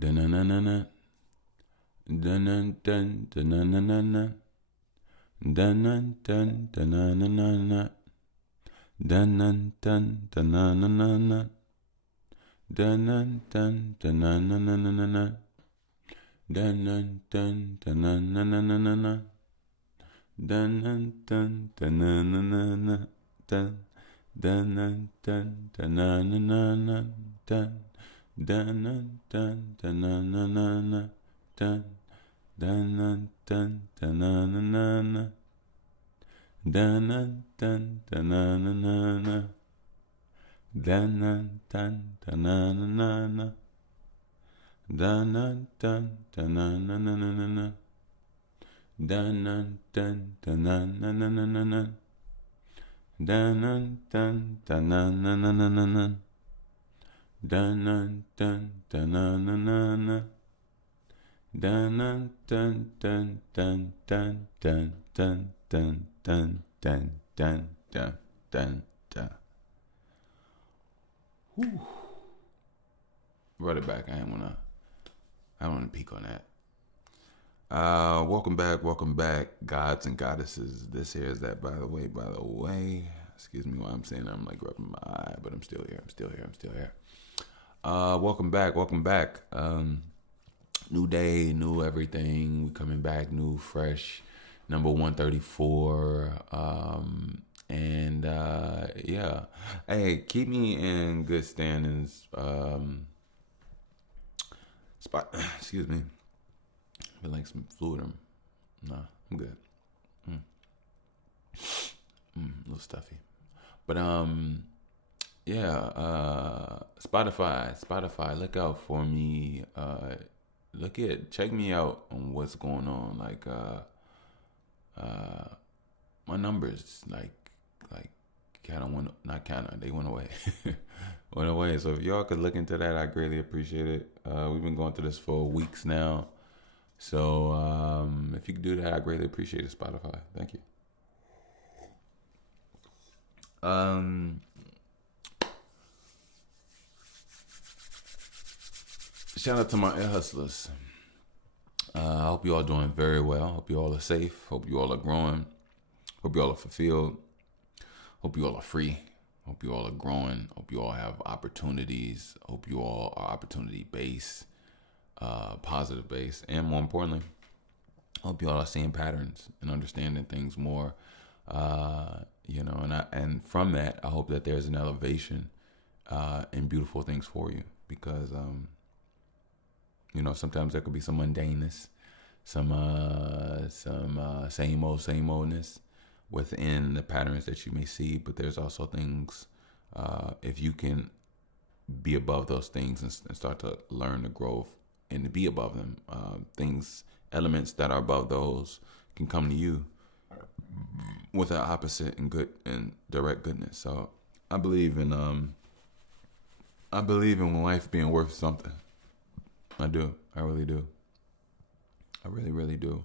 Da-na-na-na-na. Dun-dun-dun, da-na-na-na-na. Dun-dun-dun, da-na-na-na-na. Dun-dun-dun, da-na-na-na-na. Dun-dun-dun, da-na-na-na-na-na. Dun-dun-dun, da-na-na-na-na-na. Dun-dun-dun, da-na-na-na-na. Dun-dun-dun, da-na-na-na-na. Dun-dun-dun, da-na-na-na-na. Dun-dun-dun, da-na-na-na-na. Dun-dun-dun, da-na-na-na-na. Dun-dun-dun, da-na-na-na-na. Dun-dun-dun, da-na-na-na-na-na. Dun-dun-dun, da-na-na-na-na-na. Dun-dun-dun, da-na-na-na-na-na. Dun-dun-dun, da-na-na-na-na. Dun-dun-dun-dun-dun-dun-dun-dun-dun-dun-dun. Whew. Run it back. I don't wanna peek on that. Welcome back, gods and goddesses. This here is that, by the way. Excuse me while I'm saying that. I'm like rubbing my eye, but I'm still here. Welcome back. New day, new everything. We coming back, new, fresh, number 134. Yeah. Hey, keep me in good standings. Excuse me. I feel like some fluid. Nah, I'm good. A little stuffy. But Spotify, look out for me. Check me out on what's going on. Like my numbers, they went away. Went away. So if y'all could look into that, I greatly appreciate it. We've been going through this for weeks now. So if you could do that, I greatly appreciate it, Spotify. Thank you. Shout out to my air hustlers. I hope you all doing very well. Hope you all are safe. Hope you all are growing. Hope you all are fulfilled. Hope you all are free. Hope you all are growing. Hope you all have opportunities. Hope you all are opportunity based, positive based, and more importantly, hope you all are seeing patterns and understanding things more. And from that, I hope that there's an elevation and beautiful things for you, because sometimes there could be some mundaneness, some same oldness within the patterns that you may see, but there's also things, if you can be above those things and start to learn the growth and to be above them, elements that are above those can come to you with an opposite and good and direct goodness. So I believe in life being worth something. I do. I really do. I really, really do.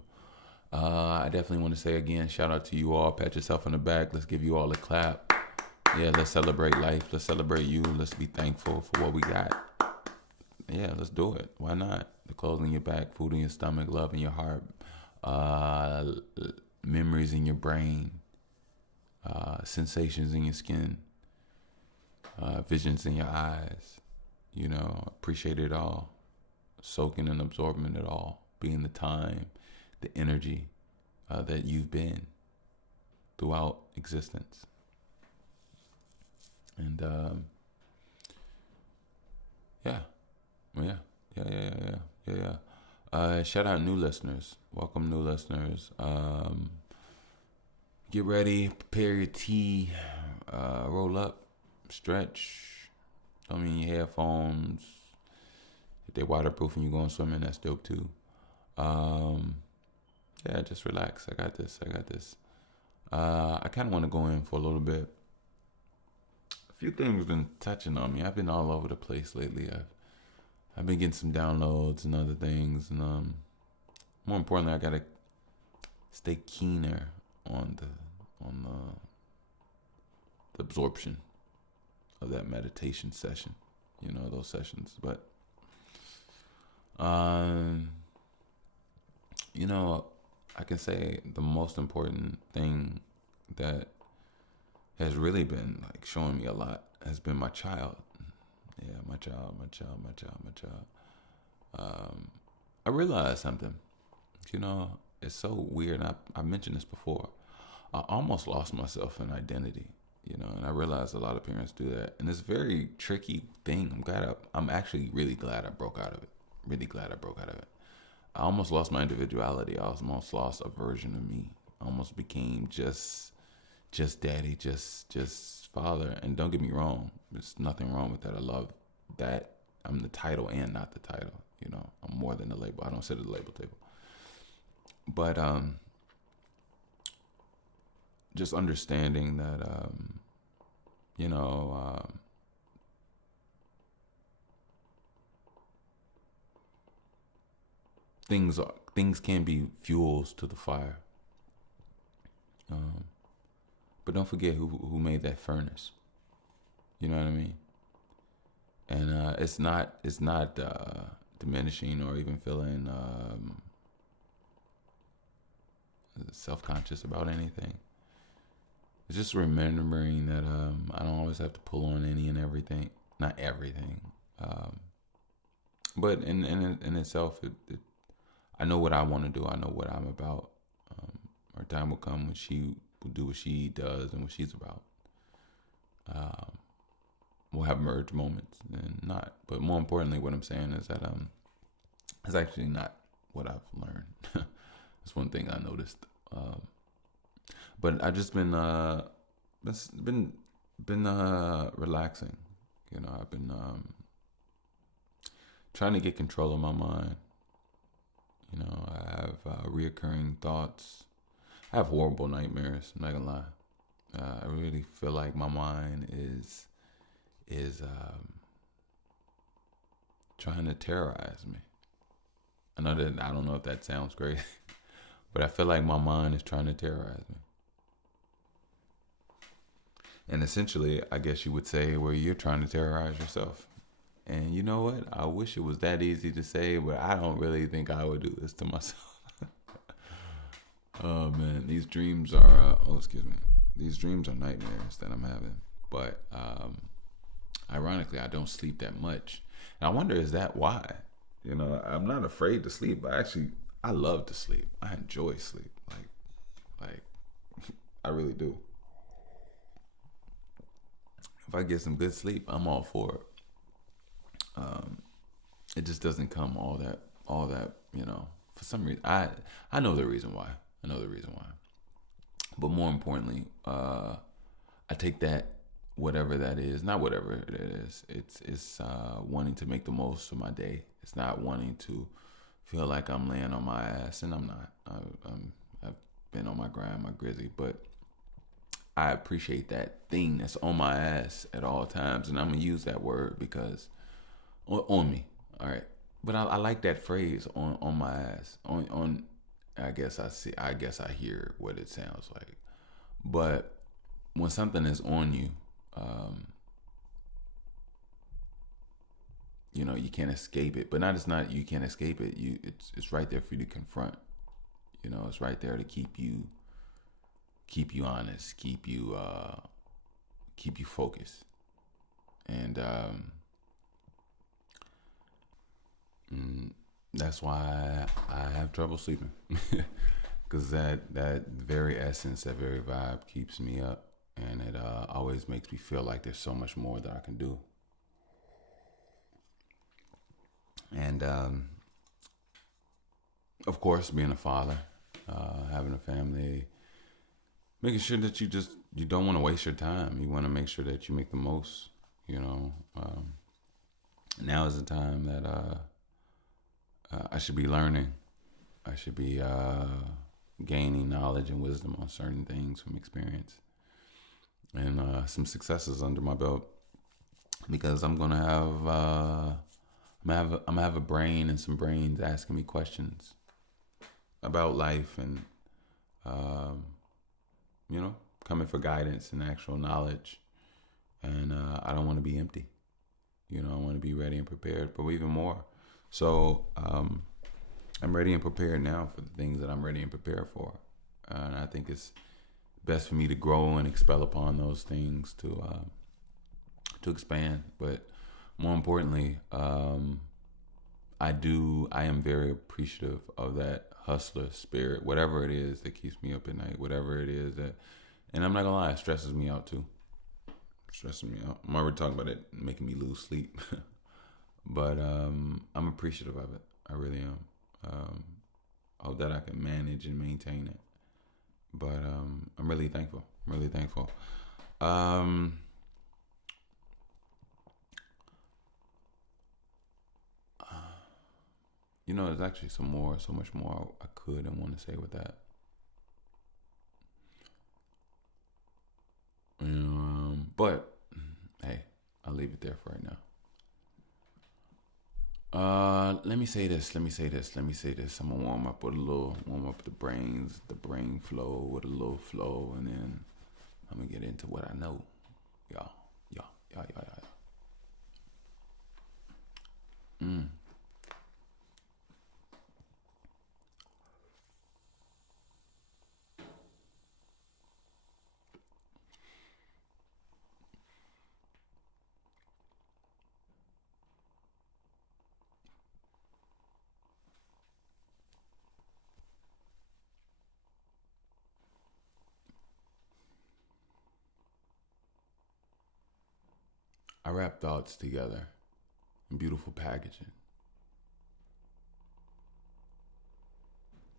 I definitely want to say again, shout out to you all. Pat yourself on the back. Let's give you all a clap. Yeah, let's celebrate life. Let's celebrate you. Let's be thankful for what we got. Yeah, let's do it. Why not? The clothes in your back, food in your stomach, love in your heart, memories in your brain, sensations in your skin, visions in your eyes. Appreciate it all. Soaking and absorbing it all. Being the time, the energy that you've been throughout existence. And shout out new listeners. Welcome new listeners. Get ready, prepare your tea, roll up, stretch. Throw in your headphones. If they're waterproof and you're going swimming, that's dope too. Just relax. I got this. I kind of want to go in for a little bit. A few things have been touching on me. I've been all over the place lately. I've been getting some downloads and other things, and more importantly, I gotta stay keener on the absorption of that meditation session. Those sessions. But Um, you know, I can say the most important thing that has really been like showing me a lot has been my child. Yeah, my child, my child, my child, my child. I realized something. You know, it's so weird. I mentioned this before. I almost lost myself in identity. You know, and I realized a lot of parents do that, and it's a very tricky thing. I'm actually really glad I broke out of it. Really glad I broke out of it. I almost lost my individuality. I almost lost a version of me. I almost became just daddy, just father. And don't get me wrong, there's nothing wrong with that. I love that. I'm the title and not the title. You know, I'm more than the label. I don't sit at the label table. But just understanding that you know, things can be fuels to the fire. Um, but don't forget who made that furnace. You know what I mean? And it's not diminishing or even feeling self conscious about anything. It's just remembering that I don't always have to pull on any and everything. Not everything, um, but in itself, I know what I want to do. I know what I'm about. Our time will come when she will do what she does and what she's about. Um, we'll have merge moments and not. But more importantly, what I'm saying is that it's actually not what I've learned. That's one thing I noticed. Um, but I just been relaxing. You know, I've been trying to get control of my mind. You know, I have reoccurring thoughts. I have horrible nightmares. I'm not gonna lie. I really feel like my mind is trying to terrorize me. I don't know if that sounds great, but I feel like my mind is trying to terrorize me. And essentially, I guess you would say, well, you're trying to terrorize yourself. And you know what? I wish it was that easy to say, but I don't really think I would do this to myself. Oh man, these dreams are. Excuse me. These dreams are nightmares that I'm having. But ironically, I don't sleep that much. And I wonder, is that why? You know, I'm not afraid to sleep. I love to sleep. I enjoy sleep. Like, I really do. If I get some good sleep, I'm all for it. Um, it just doesn't come all that. You know, for some reason, I know the reason why. I know the reason why. But more importantly, I take that whatever that is, not whatever it is. It's wanting to make the most of my day. It's not wanting to feel like I'm laying on my ass, and I'm not. I've been on my grind, my grizzy, but I appreciate that thing that's on my ass at all times, and I'm gonna use that word because on me. All right, but I like that phrase on my ass on. I guess I see. I guess I hear what it sounds like, but when something is on you, um, you know you can't escape it. But not it's not you can't escape it. It's right there for you to confront. You know, it's right there to keep you honest, keep you focused, and mm, that's why I have trouble sleeping, because that very essence, that very vibe keeps me up, and it always makes me feel like there's so much more that I can do, and of course, being a father, having a family, making sure that you don't want to waste your time. You want to make sure that you make the most. You know, now is the time that I should be learning. I should be gaining knowledge and wisdom on certain things from experience and some successes under my belt, because I'm gonna have a brain and some brains asking me questions about life and um, you know, coming for guidance and actual knowledge. And I don't want to be empty. You know, I want to be ready and prepared, but even more So I'm ready and prepared now for the things that I'm ready and prepared for. And I think it's best for me to grow and expel upon those things to expand. But more importantly, I am very appreciative of that hustler spirit, whatever it is that keeps me up at night, whatever it is that, and I'm not gonna lie, it stresses me out too. Stressing me out. I'm already talking about it making me lose sleep, but I'm appreciative of it. I really am. I hope that I can manage and maintain it. But I'm really thankful. I'm really thankful. Um, there's actually so much more I could and want to say with that. But hey, I'll leave it there for right now. Let me say this. I'm gonna warm up the brain flow with a little flow, and then I'm gonna get into what I know. Y'all, y'all. Mm. I wrap thoughts together in beautiful packaging,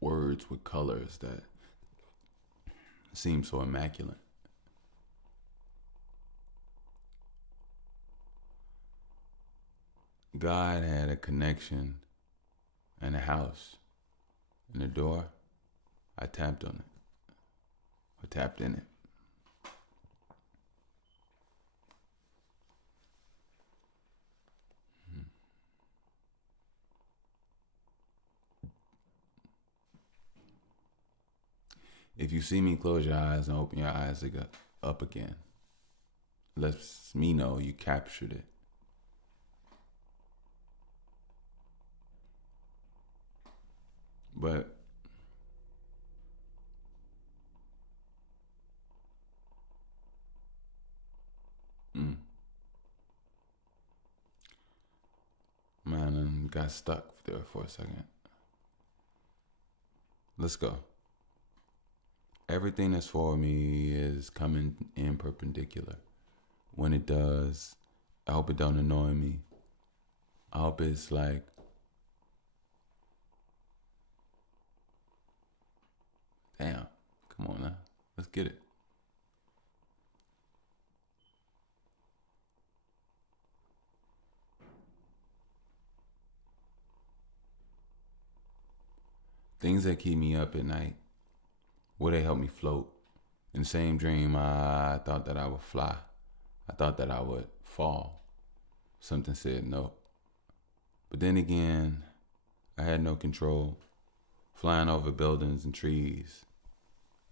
words with colors that seem so immaculate. God had a connection and a house and a door. I tapped on it. I tapped in it. If you see me, close your eyes and open your eyes up again. Lets me know you captured it. But mm, man, I got stuck there for a second. Let's go. Everything that's for me is coming in perpendicular. When it does, I hope it don't annoy me. I hope it's like, damn, come on now, let's get it. Things that keep me up at night, will they help me float? In the same dream, I thought that I would fly. I thought that I would fall. Something said no. But then again, I had no control, flying over buildings and trees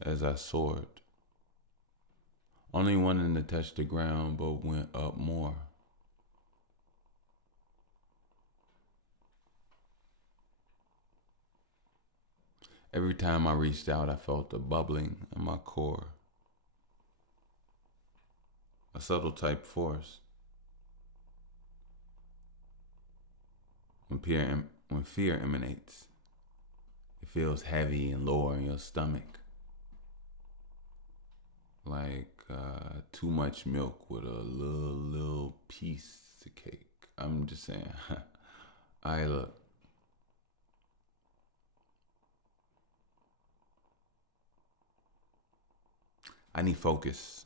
as I soared. Only wanting to touch the ground, but went up more. Every time I reached out, I felt a bubbling in my core, a subtle type force. When fear emanates, it feels heavy and lower in your stomach, like too much milk with a little piece of cake. I'm just saying. I look. I need focus.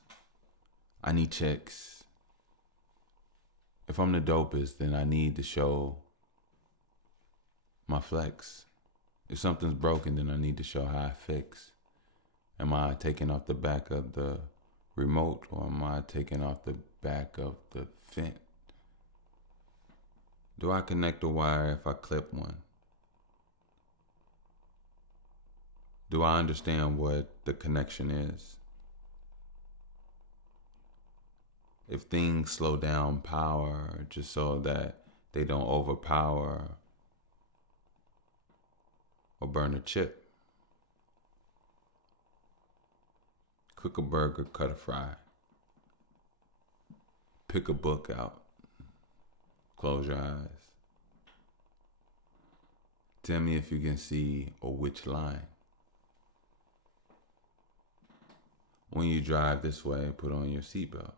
I need checks. If I'm the dopest, then I need to show my flex. If something's broken, then I need to show how I fix. Am I taking off the back of the remote, or am I taking off the back of the vent? Do I connect a wire if I clip one? Do I understand what the connection is? If things slow down power just so that they don't overpower or burn a chip. Cook a burger, cut a fry. Pick a book out. Close your eyes. Tell me if you can see or which line. When you drive this way, put on your seatbelt.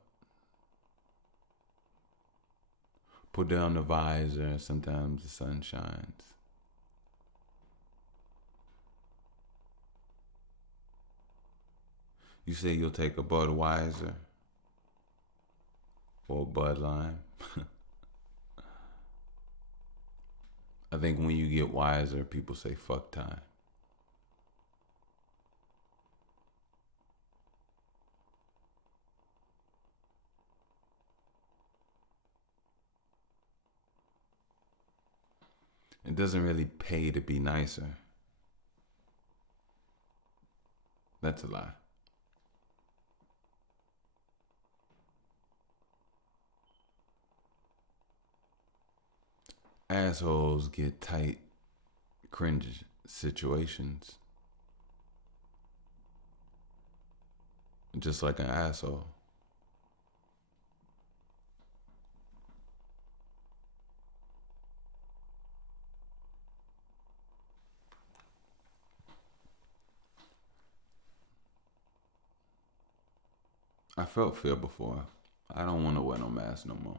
Put down the visor, sometimes the sun shines. You say you'll take a Budweiser or a Bud Lime. I think when you get wiser, people say fuck time. It doesn't really pay to be nicer. That's a lie. Assholes get tight, cringe situations. Just like an asshole. I felt fear before. I don't want to wear no mask no more.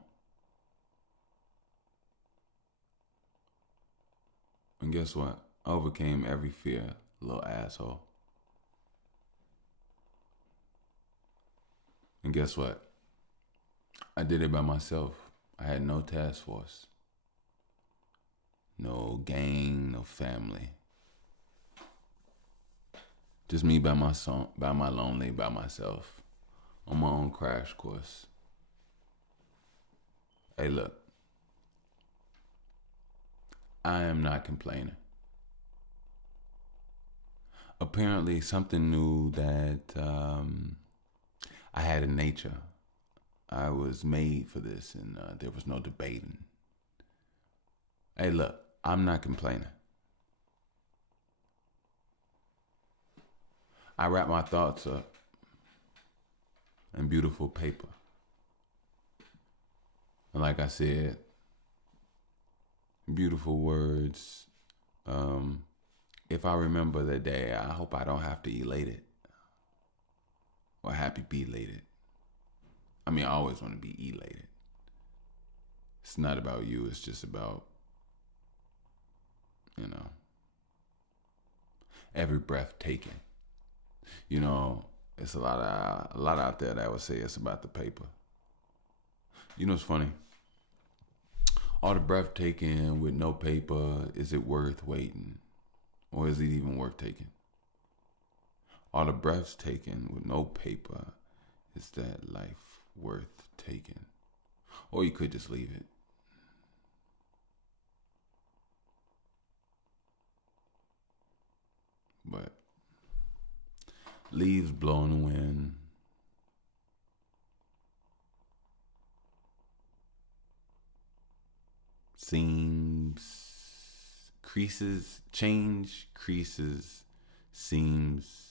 And guess what? I overcame every fear, little asshole. And guess what? I did it by myself. I had no task force. No gang, no family. Just me by my song, by my lonely, by myself. On my own crash course. Hey, look. I am not complaining. Apparently, something new that I had in nature. I was made for this, and there was no debating. Hey, look, I'm not complaining. I wrap my thoughts up in beautiful paper. And like I said, beautiful words. If I remember that day, I hope I don't have to elate it. Or happy belated. I mean, I always want to be elated. It's not about you, it's just about, every breath taken. It's a lot out there that would say it's about the paper. You know what's funny? All the breath taken with no paper, is it worth waiting? Or is it even worth taking? All the breaths taken with no paper, is that life worth taking? Or you could just leave it. But leaves blow in the wind. Seams, creases, change, creases, seems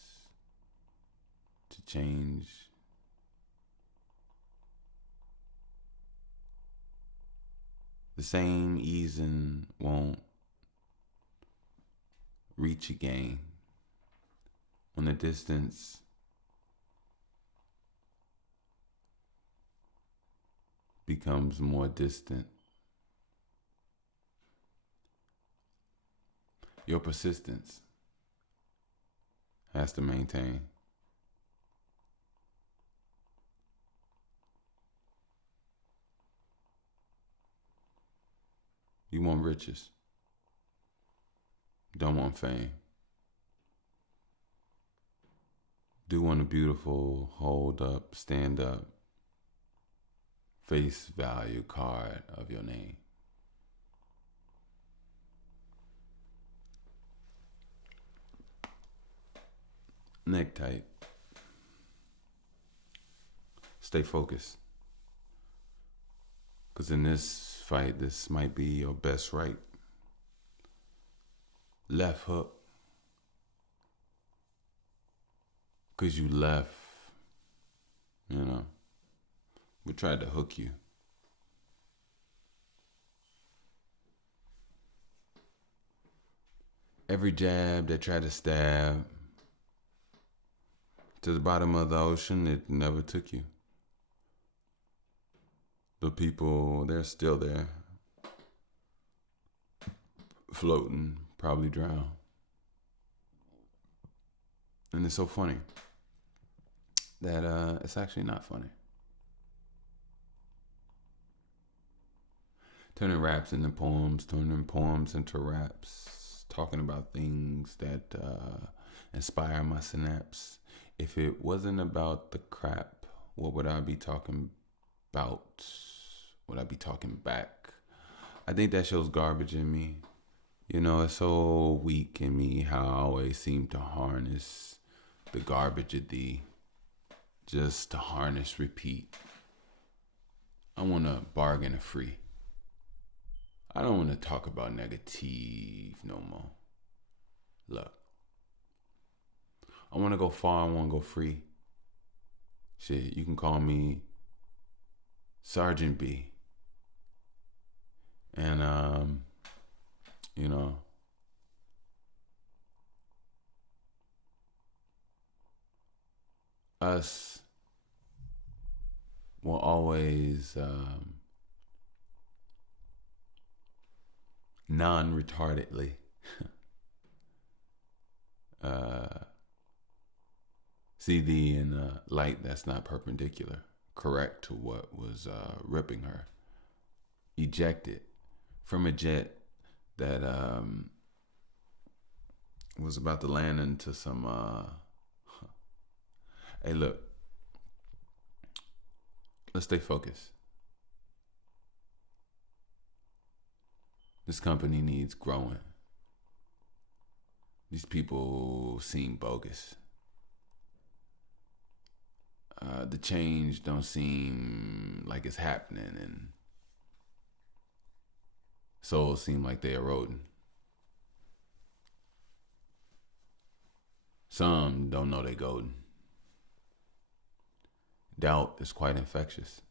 to change. The same easing won't reach again when the distance becomes more distant. Your persistence has to maintain. You want riches. Don't want fame. Do want a beautiful, hold up, stand up, face value card of your name. Neck tight. Stay focused. Because in this fight, this might be your best right. Left hook, because you left. We tried to hook you. Every jab that tried to stab to the bottom of the ocean, it never took you. The people, they're still there, floating, probably drowned. And it's so funny that it's actually not funny. Turning raps into poems, turning poems into raps, talking about things that inspire my synapse. If it wasn't about the crap, what would I be talking about? Would I be talking back? I think that shows garbage in me. It's so weak in me how I always seem to harness the garbage of thee. Just to harness, repeat. I want to bargain a free. I don't want to talk about negative no more. Look. I want to go far, I want to go free. Shit, you can call me Sergeant B. And, us will always non-retardedly see thee in a light that's not perpendicular, correct to what was ripping her. Ejected from a jet that was about to land into some hey, look, let's stay focused. This company needs growing. These people seem bogus. The change don't seem like it's happening, and souls seem like they're eroding. Some don't know they golden. Doubt is quite infectious.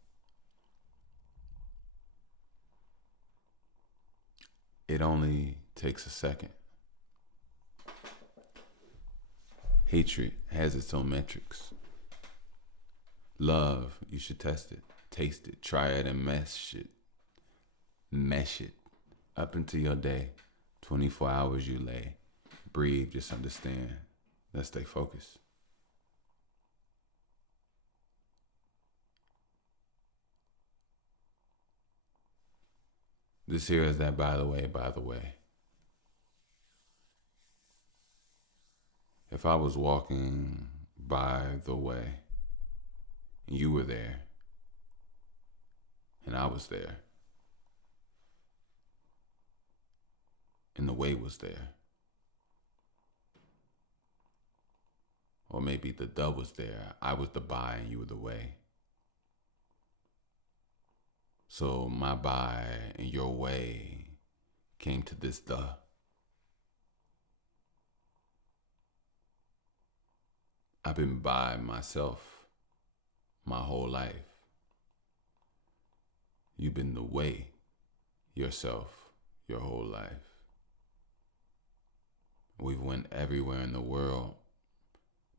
It only takes a second. Hatred has its own metrics. Love, you should test it, taste it, try it, and mesh it. Mesh it up into your day. 24 hours you lay. Breathe, just understand. Let's stay focused. This here is that by the way. If I was walking by the way, and you were there, and I was there, and the way was there, or maybe the the was there, I was the by and you were the way. So my by and your way came to this the. I've been by myself my whole life. You've been the way yourself your whole life. We've went everywhere in the world,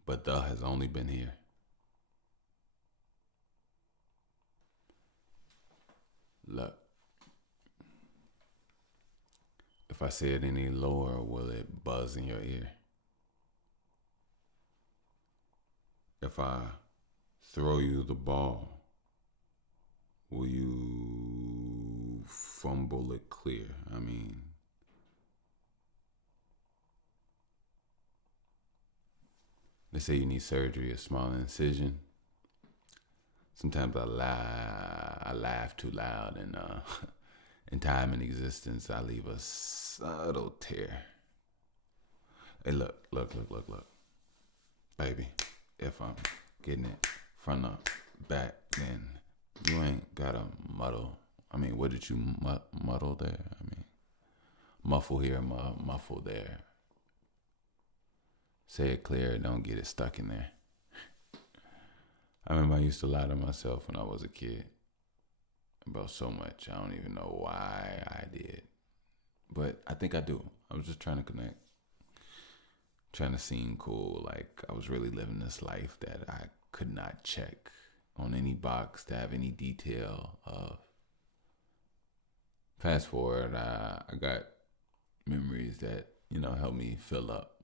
but the has only been here. Look, if I say it any lower, will it buzz in your ear? If I throw you the ball, will you fumble it clear? I mean, they say you need surgery, a small incision. Sometimes I laugh too loud, and in time and existence, I leave a subtle tear. Hey, look, baby. If I'm getting it front up, back, then you ain't gotta muddle. I mean, what did you muddle there? I mean, muffle here, muffle there. Say it clear, don't get it stuck in there. I remember I used to lie to myself when I was a kid about so much. I don't even know why I did. But I think I do. I was just trying to connect. Trying to seem cool. Like I was really living this life that I could not check on any box to have any detail of. Fast forward, I got memories that, help me fill up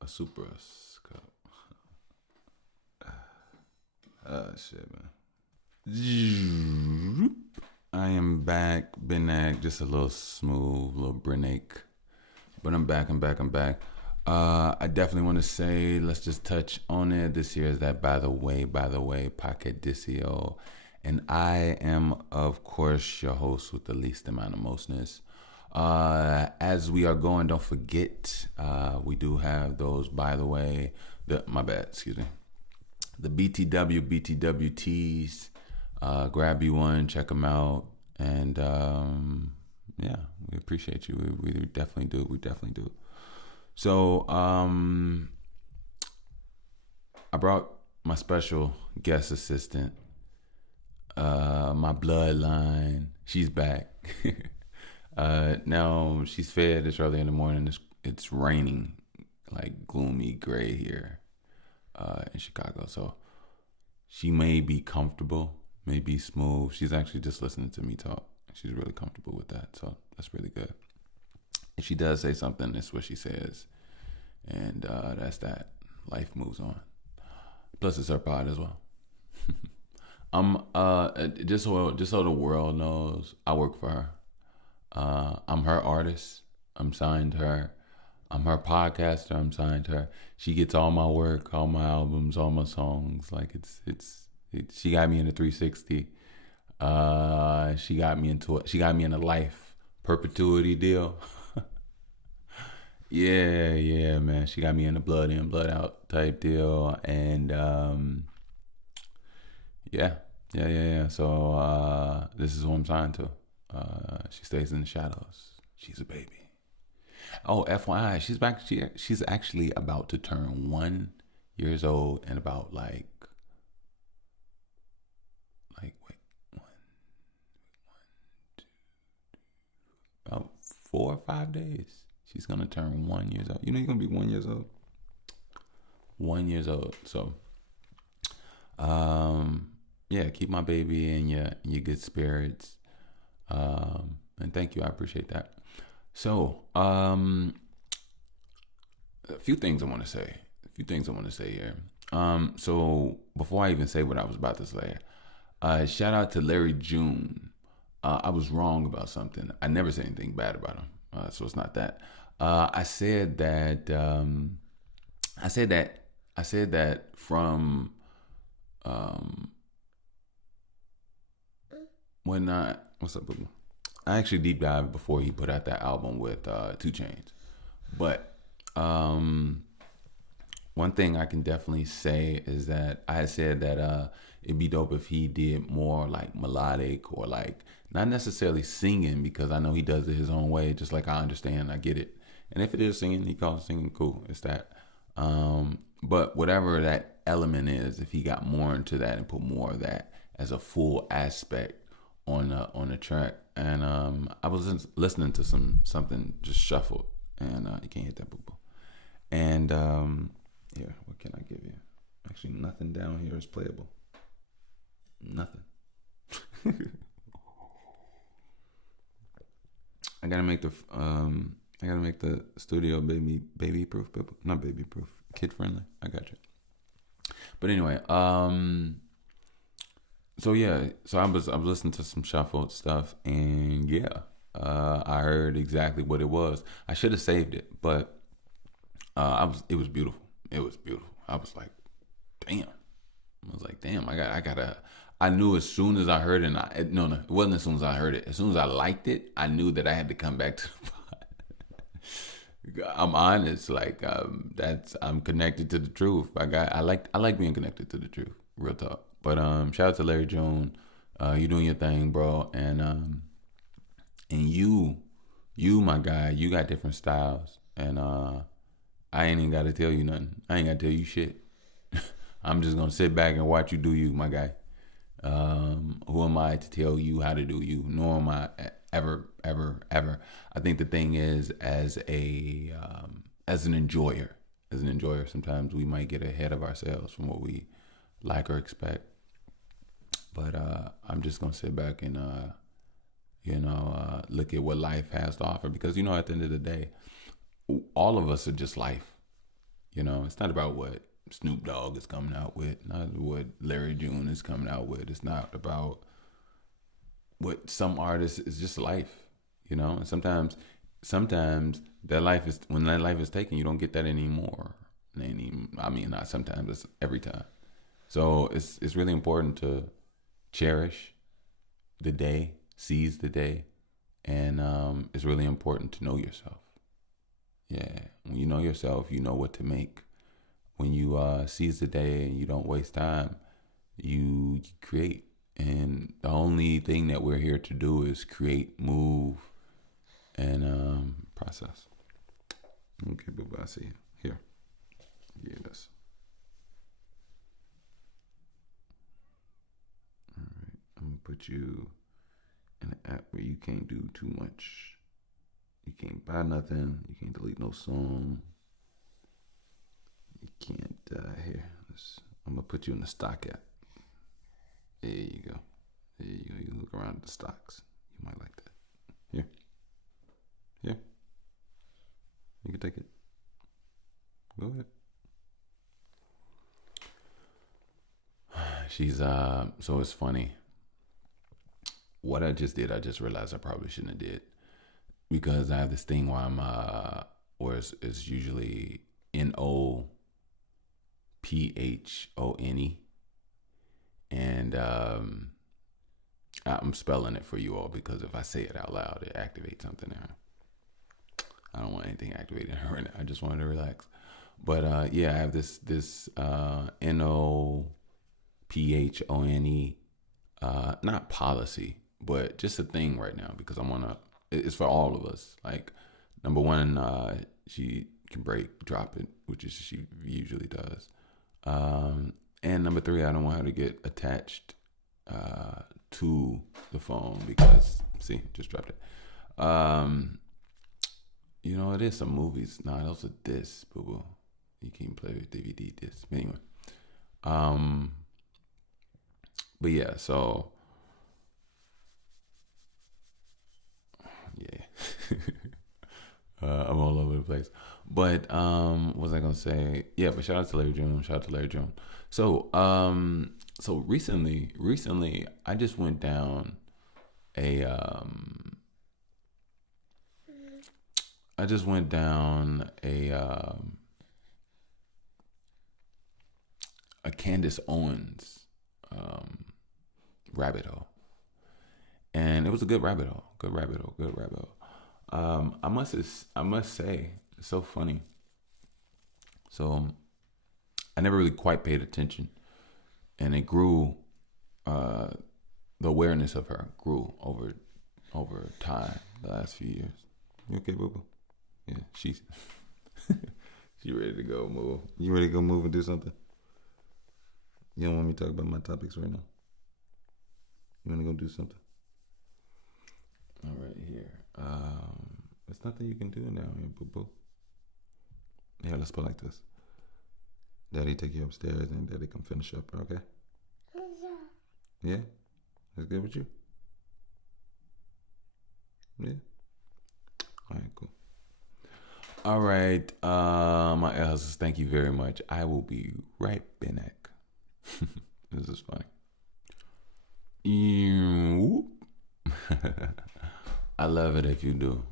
a super cup. Shit, man. I am back. Been that just a little smooth, little break. But I'm back. I definitely want to say, let's just touch on it. This here is that by the way, Pocket Dicio. And I am, of course, your host with the least amount of mostness. As we are going, don't forget, we do have those, by the way, the BTWTs. Grab you one, check them out. And yeah, we appreciate you. We definitely do. So I brought my special guest assistant, my bloodline. She's back. Now she's fed. It's early in the morning. It's raining, like gloomy gray here in Chicago. So she may be comfortable, may be smooth. She's actually just listening to me talk. She's really comfortable with that. So that's really good. If she does say something, that's what she says. And that's that. Life moves on. Plus it's her pod as well. I'm just so the world knows, I work for her. I'm her artist. I'm signed to her. I'm her podcaster. I'm signed to her. She gets all my work, all my albums, all my songs. Like she got me in the 360. She got me into it. She got me in a life perpetuity deal. Yeah, man. She got me in the blood in, blood out type deal. And yeah. So this is who I'm signed to. She stays in the shadows. She's a baby. Oh, FYI, she's back. She's actually about to turn 1 year old in about about 4 or 5 days. She's gonna turn 1 year old. You're gonna be 1 year old. 1 year old. So, yeah, keep my baby in your good spirits. And thank you. I appreciate that. So, a few things I want to say. Here. So before I even say what I was about to say, shout out to Larry June. I was wrong about something. I never said anything bad about him. So it's not that. I said that from when what's up, boo? I actually deep dived before he put out that album with 2 Chainz. But one thing I can definitely say is that I had said that it'd be dope if he did more like melodic or like not necessarily singing, because I know he does it his own way, just like I understand, I get it. And if it is singing, he calls it singing, cool. It's that. But whatever that element is, if he got more into that and put more of that as a full aspect on the track. And I was listening to something just shuffled, and you can't hit that boo boo. And here, what can I give you? Actually, nothing down here is playable. Nothing. I gotta make the studio baby proof, not baby proof, kid friendly. I got you. But anyway, so I was listening to some shuffled stuff, and yeah, I heard exactly what it was. I should have saved it, but it was beautiful. It was beautiful. I was like, damn. I knew as soon as I heard it, it wasn't as soon as I heard it. As soon as I liked it, I knew that I had to come back to the pod. I'm honest, like I'm connected to the truth. I like being connected to the truth, real talk. But shout out to Larry June. You doing your thing, bro. And you my guy, you got different styles, and I ain't even gotta tell you nothing. I ain't gotta tell you shit. I'm just gonna sit back and watch you do you, my guy. Who am I to tell you how to do you? Nor am I ever. I think the thing is, as an enjoyer, sometimes we might get ahead of ourselves from what we like or expect. But I'm just gonna sit back and look at what life has to offer, because at the end of the day, all of us are just life. It's not about what Snoop Dogg is coming out with, not what Larry June is coming out with. It's not about what some artists. It's just life, And sometimes that life is, when that life is taken, you don't get that anymore. Not sometimes. It's every time. So it's really important to cherish the day, seize the day, and it's really important to know yourself. Yeah, when you know yourself, you know what to make. When you seize the day and you don't waste time, you create. And the only thing that we're here to do is create, move, and process. Okay, but I see you. Here. Yeah, this. All right, I'm gonna put you in an app where you can't do too much. You can't buy nothing. You can't delete no song. You can't. I'm gonna put you in the stock app. There you go. There you go. You can look around at the stocks. You might like that. Here. You can take it. Go ahead. She's so it's funny. What I just did, I just realized I probably shouldn't have did, because I have this thing where I'm where it's usually NOPHONE, and I'm spelling it for you all, because if I say it out loud, it activates something there. I don't want anything activated right now. I just wanted to relax. But I have this NOPHONE, not policy, but just a thing right now, because it's for all of us. Like, number one, she can drop it, which is she usually does. And number three, I don't want her to get attached to the phone, because see, just dropped it. It is some movies. Nah, those are discs, boo. You can't play with DVD discs. Anyway, but yeah, so yeah. I'm all over the place. But what was I gonna say? Yeah, but shout out to Larry June. So recently I just went down a Candace Owens rabbit hole. And it was a good rabbit hole. I must say, it's so funny. So I never really quite paid attention, and it grew. The awareness of her grew over time the last few years. You okay, boo boo? Yeah, she's she ready to go move. You ready to go move and do something? You don't want me to talk about my topics right now? You want to go do something? All right, here. There's nothing you can do now, here, boo boo. Yeah, let's put it like this. Daddy take you upstairs and Daddy come finish up, okay? Yeah? That's good with you? Yeah? Alright, cool. Alright, my elders, thank you very much. I will be right back. This is funny. I love it if you do.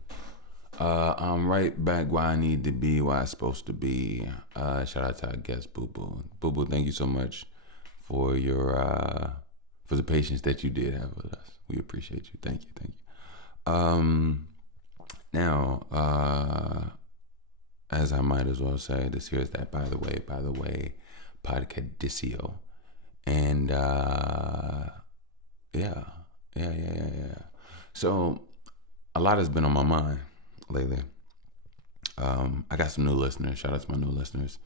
I'm right back where I need to be, where I'm supposed to be. Shout out to our guest, Boo Boo. Boo Boo, thank you so much for your for the patience that you did have with us. We appreciate you. Thank you. Now, as I might as well say, this here is that by the way, Podcadicio. And yeah. So a lot has been on my mind lately. I got some new listeners. Shout out to my new listeners.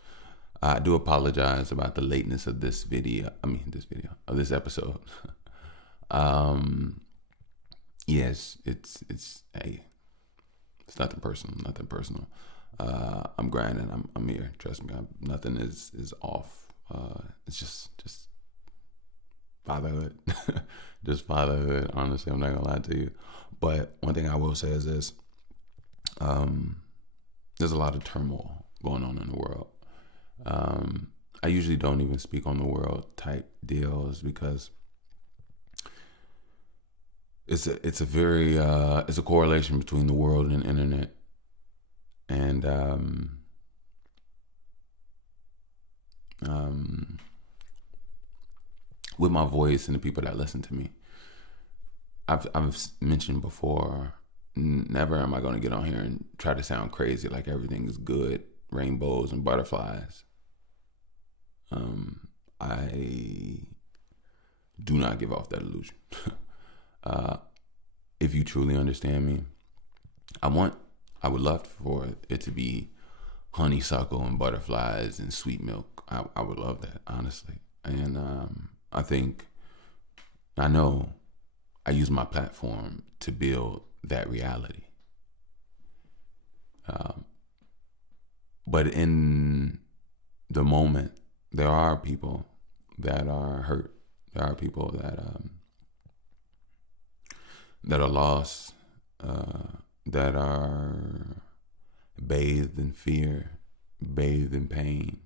I do apologize about the lateness of this video. Of this episode. Yes, it's hey, it's nothing personal. Nothing personal. I'm grinding. I'm here. Trust me. Nothing is off. It's just fatherhood. Just fatherhood. Honestly, I'm not gonna lie to you. But one thing I will say is this: there's a lot of turmoil going on in the world. I usually don't even speak on the world type deals because it's a correlation between the world and the internet, and with my voice and the people that listen to me. I've mentioned before, never am I going to get on here and try to sound crazy like everything is good, rainbows and butterflies. I do not give off that illusion. If you truly understand me, I would love for it to be honeysuckle and butterflies and sweet milk. I would love that, honestly. And I know I use my platform to build that reality. But in the moment, there are people that are hurt. There are people that are lost, that are bathed in fear, bathed in pain,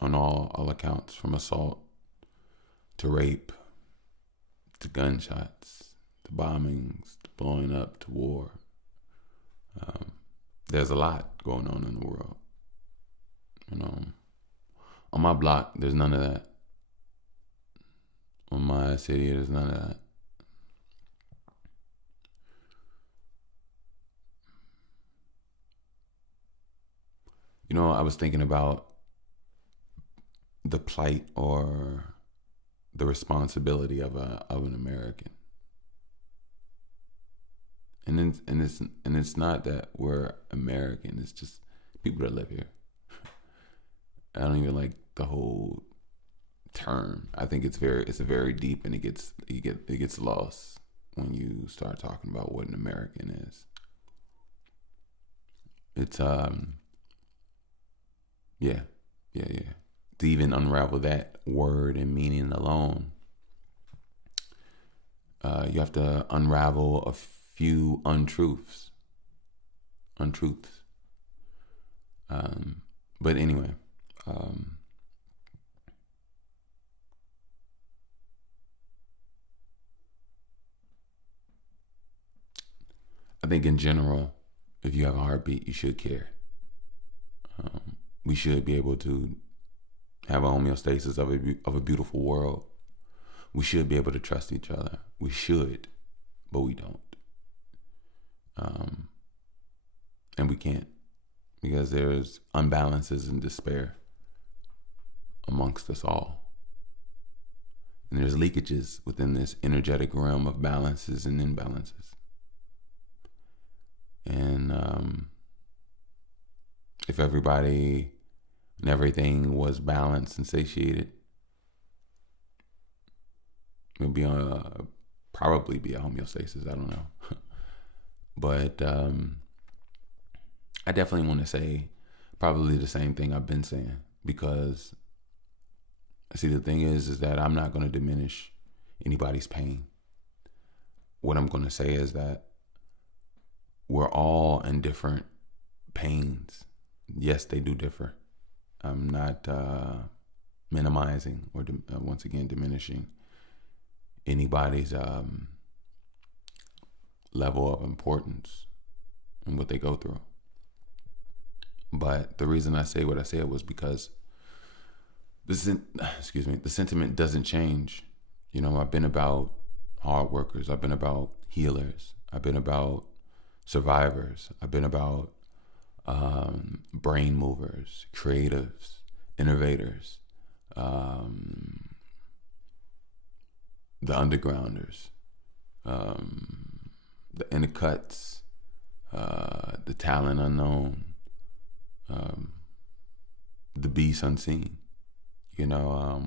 on all accounts, from assault to rape to gunshots to bombings to blowing up to war. There's a lot going on in the world. On my block, there's none of that. On my city, there's none of that. I was thinking about the plight or the responsibility of an American, and it's not that we're American. It's just people that live here. I don't even like the whole term. I think it's very deep, and it gets lost when you start talking about what an American is. It's yeah. To even unravel that word and meaning alone, you have to unravel a few untruths. But anyway, I think in general, if you have a heartbeat, you should care. We should be able to have a homeostasis of a beautiful world. We should be able to trust each other. We should, but we don't. And we can't, because there's unbalances and despair amongst us all. And there's leakages within this energetic realm of balances and imbalances. And if everybody and everything was balanced and satiated, it would probably be a homeostasis. I don't know. But I definitely want to say probably the same thing I've been saying, because see, the thing is that I'm not going to diminish anybody's pain. What I'm going to say is that we're all in different pains. Yes, they do differ. I'm not minimizing or once again diminishing anybody's level of importance and what they go through. But the reason I say what I said was because the sentiment doesn't change. I've been about hard workers. I've been about healers. I've been about survivors. I've been about brain movers, creatives, innovators, the undergrounders, the intercuts, the talent unknown, the beast unseen. You know,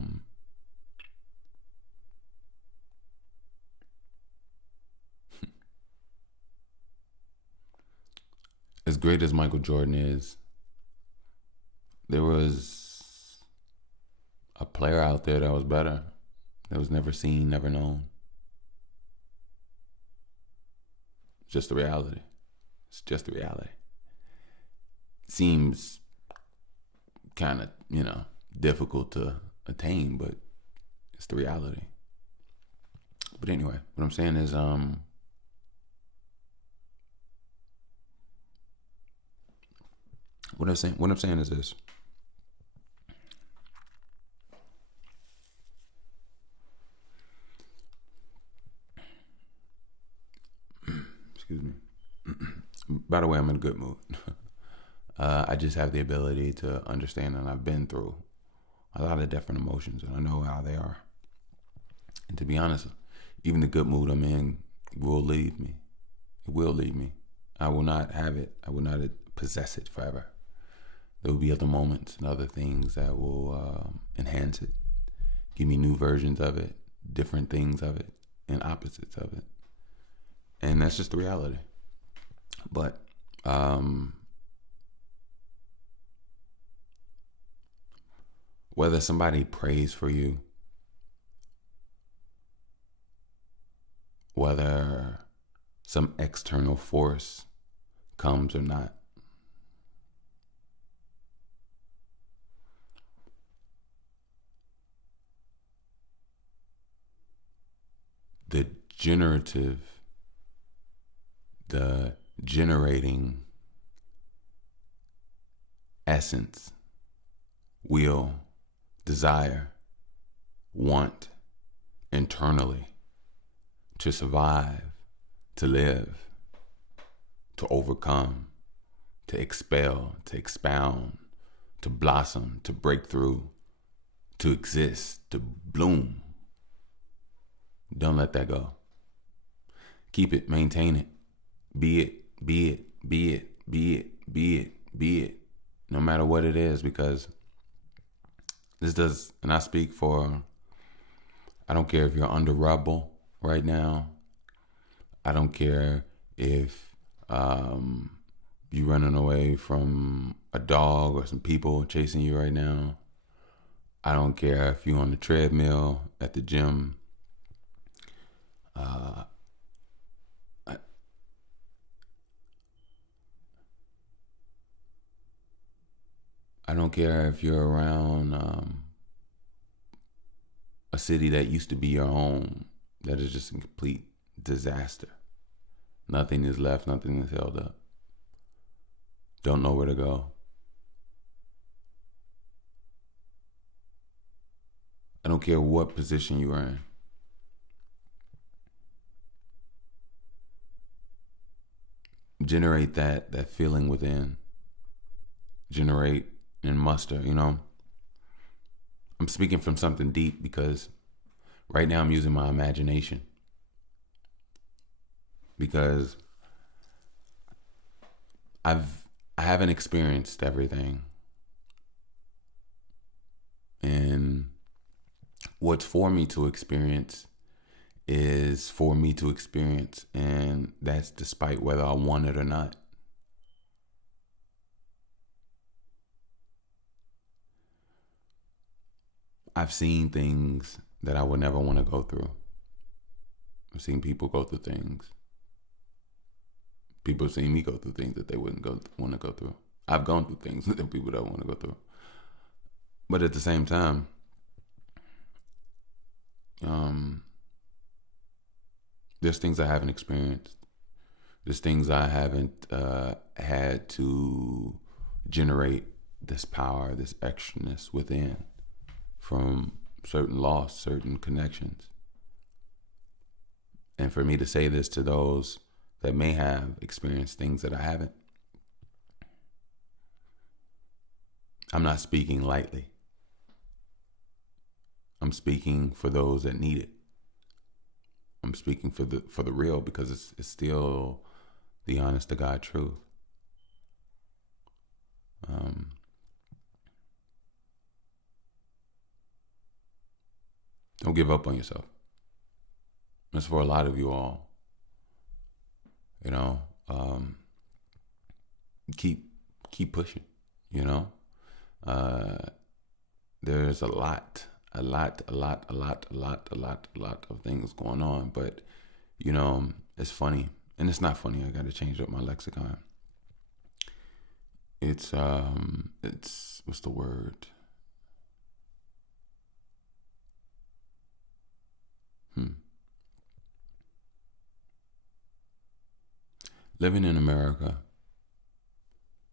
as great as Michael Jordan is, there was a player out there that was better, that was never seen, never known. It's just the reality. It's just the reality. Seems kind of, difficult to attain, but it's the reality. But anyway, what I'm saying is, what I'm saying is this. Excuse me. By the way, I'm in a good mood. I just have the ability to understand, and I've been through a lot of different emotions, and I know how they are. And to be honest, even the good mood I'm in will leave me. It will leave me. I will not have it. I will not possess it forever. There will be other moments and other things that will enhance it, give me new versions of it, different things of it, and opposites of it. And that's just the reality. But whether somebody prays for you, whether some external force comes or not, the generating essence, will, desire, want internally to survive, to live, to overcome, to expel, to expound, to blossom, to break through, to exist, to bloom. Don't let that go. Keep it, maintain it. Be it, be it, be it, be it, be it, be it. No matter what it is, because this does, and I speak for, I don't care if you're under rubble right now. I don't care if you're running away from a dog or some people chasing you right now. I don't care if you're on the treadmill at the gym. I don't care if you're around a city that used to be your home that is just a complete disaster. Nothing is left, nothing is held up. Don't know where to go. I don't care what position you are in. Generate that feeling within. Generate and muster, I'm speaking from something deep because right now I'm using my imagination. Because I haven't experienced everything. And what's for me to experience is for me to experience, and that's despite whether I want it or not. I've seen things that I would never want to go through. I've seen people go through things. People have seen me go through things that they wouldn't want to go through. I've gone through things that people don't want to go through. But at the same time, there's things I haven't experienced. There's things I haven't had to generate this power, this extraness within from certain loss, certain connections. And for me to say this to those that may have experienced things that I haven't, I'm not speaking lightly. I'm speaking for those that need it. I'm speaking for the real, because it's still the honest to God truth. Um, don't give up on yourself. That's for a lot of you all. You know, keep pushing. You know, there's a lot of things going on. But you know, it's funny, and it's not funny. I got to change up my lexicon. It's what's the word? Living in America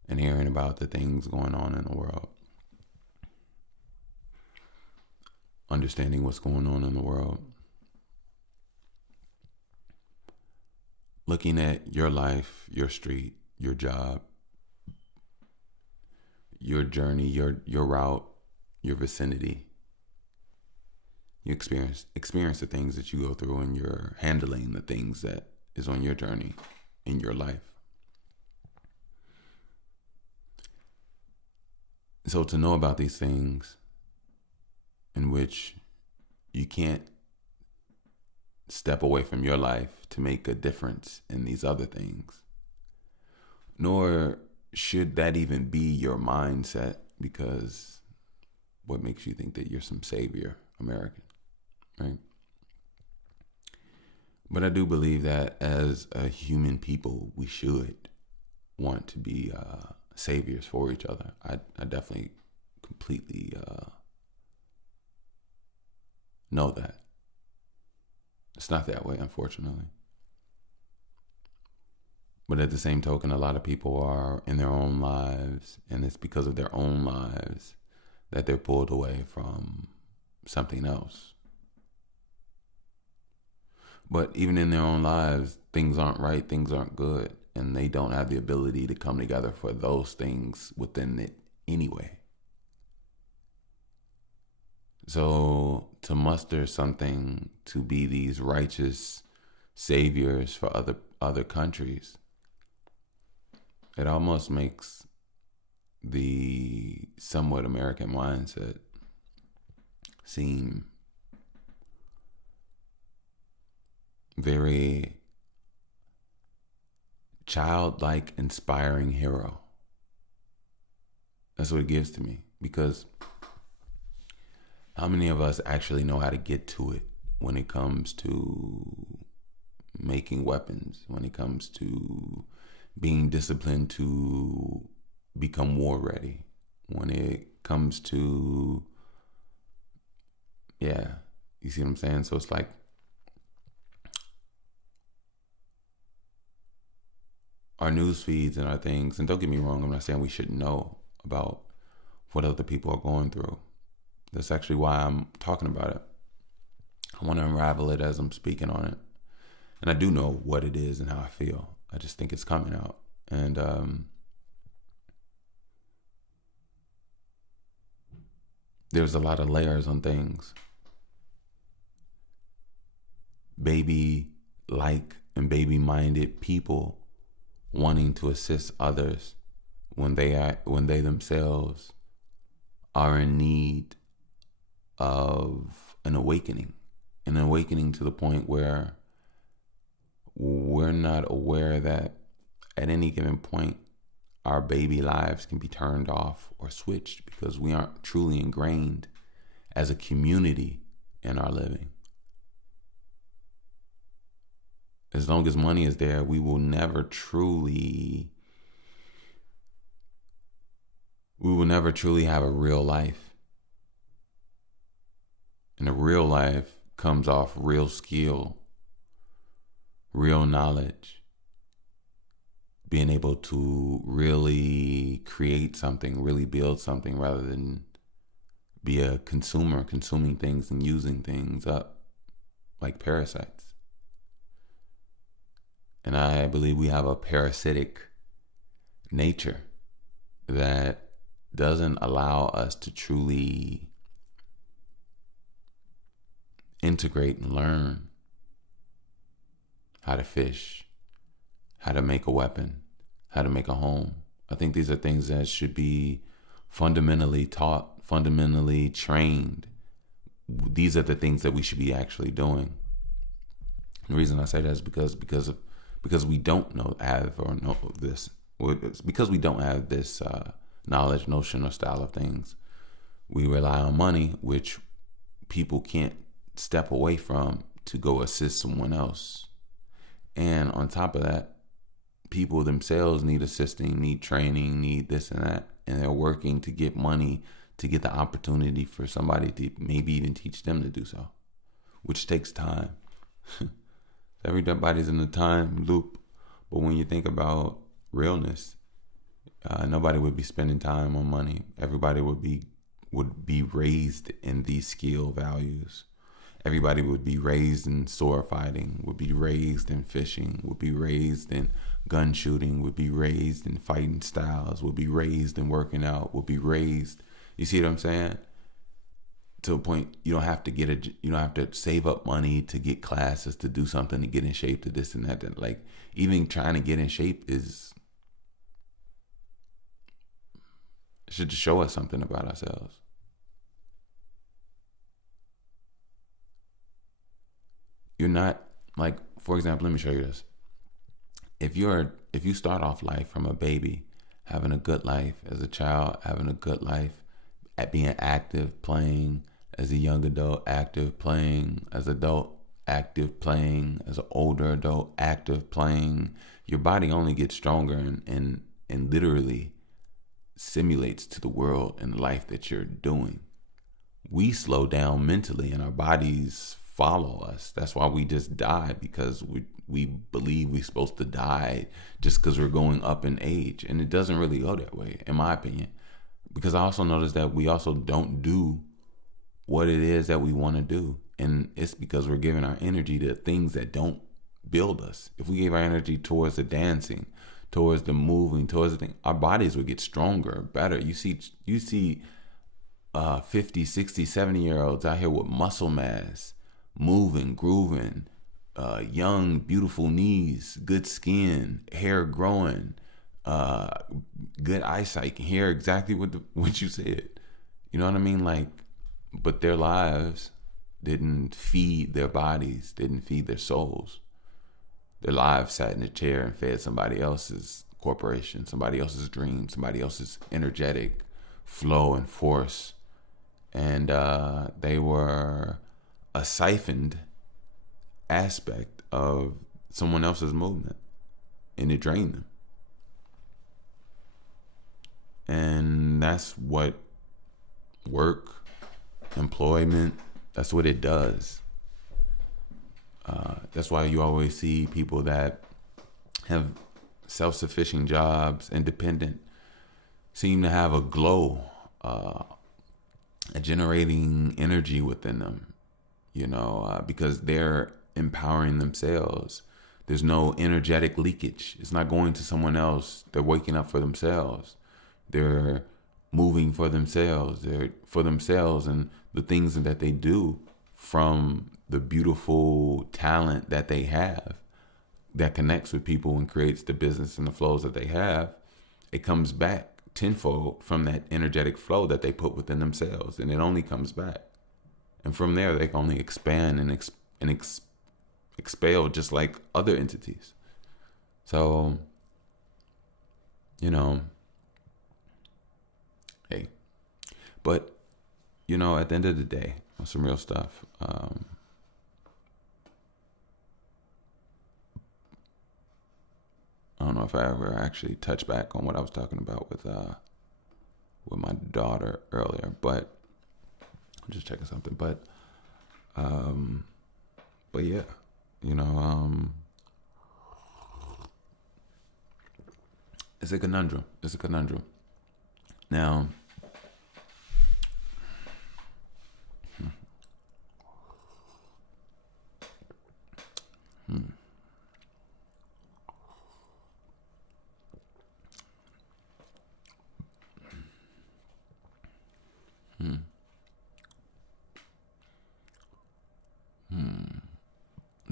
and hearing about the things going on in the world, understanding what's going on in the world, looking at your life, your street, your job, your journey, your route, your vicinity. You experience the things that you go through, and you're handling the things that is on your journey in your life. So to know about these things in which you can't step away from your life to make a difference in these other things, nor should that even be your mindset, because what makes you think that you're some savior American, right? But I do believe that as a human people, we should want to be saviors for each other. I definitely completely know that. It's not that way, unfortunately. But at the same token, a lot of people are in their own lives, and it's because of their own lives that they're pulled away from something else. But even in their own lives, things aren't right, things aren't good, and they don't have the ability to come together for those things within it anyway. So to muster something to be these righteous saviors for other countries, it almost makes the somewhat American mindset seem very childlike, inspiring hero. That's what it gives to me, because how many of us actually know how to get to it when it comes to making weapons, when it comes to being disciplined to become war ready, when it comes to, yeah, you see what I'm saying? So it's like, our news feeds and our things, and don't get me wrong, I'm not saying we shouldn't know about what other people are going through. That's actually why I'm talking about it. I want to unravel it as I'm speaking on it. And I do know what it is and how I feel. I just think it's coming out. And there's a lot of layers on things. Baby-like and baby-minded people wanting to assist others when they themselves are in need of an awakening to the point where we're not aware that at any given point our baby lives can be turned off or switched because we aren't truly ingrained as a community in our living. As long as money is there, we will never truly have a real life. And a real life comes off real skill, real knowledge, being able to really create something, really build something, rather than be a consumer, consuming things and using things up like parasites. And I believe we have a parasitic nature that doesn't allow us to truly integrate and learn how to fish, how to make a weapon, how to make a home. I think these are things that should be fundamentally taught, fundamentally trained. These are the things that we should be actually doing. The reason I say that is because we don't know this. It's because we don't have this knowledge, notion, or style of things. We rely on money, which people can't step away from to go assist someone else. And on top of that, people themselves need assisting, need training, need this and that. And they're working to get money to get the opportunity for somebody to maybe even teach them to do so, which takes time. Everybody's in a time loop. But when you think about realness, nobody would be spending time on money. Everybody would be raised in these skill values. Everybody would be raised in sword fighting, would be raised in fishing, would be raised in gun shooting, would be raised in fighting styles, would be raised in working out, would be raised. You see what I'm saying? To a point, you don't have to save up money to get classes, to do something, to get in shape, to this and that. Like, even trying to get in shape should just show us something about ourselves. You're not, like, for example, let me show you this. If you start off life from a baby, having a good life as a child, having a good life at being active, playing as a young adult, active, playing as adult, active, playing as an older adult, active, playing, your body only gets stronger and literally simulates to the world and the life that you're doing. We slow down mentally and our bodies follow us. That's why we just die, because we believe we're supposed to die just because we're going up in age. And it doesn't really go that way, in my opinion. Because I also noticed that we also don't do what it is that we want to do. And it's because we're giving our energy to things that don't build us. If we gave our energy towards the dancing, towards the moving, towards the thing, our bodies would get stronger, better. You see 50, 60, 70-year-olds out here with muscle mass, moving, grooving, young, beautiful knees, good skin, hair growing, good eyesight, can hear exactly what you said. You know what I mean? Like, but their lives didn't feed their bodies, didn't feed their souls. Their lives sat in a chair and fed somebody else's corporation, somebody else's dream, somebody else's energetic flow and force. And they were a siphoned aspect of someone else's movement, and it drained them. And that's what work, employment, that's what it does. That's why you always see people that have self-sufficient jobs, independent, seem to have a glow, generating energy within them, because they're empowering themselves. There's no energetic leakage. It's not going to someone else. They're waking up for themselves. They're moving for themselves. They're for themselves, and the things that they do from the beautiful talent that they have that connects with people and creates the business and the flows that they have, it comes back tenfold from that energetic flow that they put within themselves, and it only comes back. And from there, they can only expand and expel just like other entities. So, hey, but, at the end of the day, on some real stuff, I don't know if I ever actually touched back on what I was talking about with my daughter earlier, but I'm just checking something. But yeah, it's a conundrum. Now,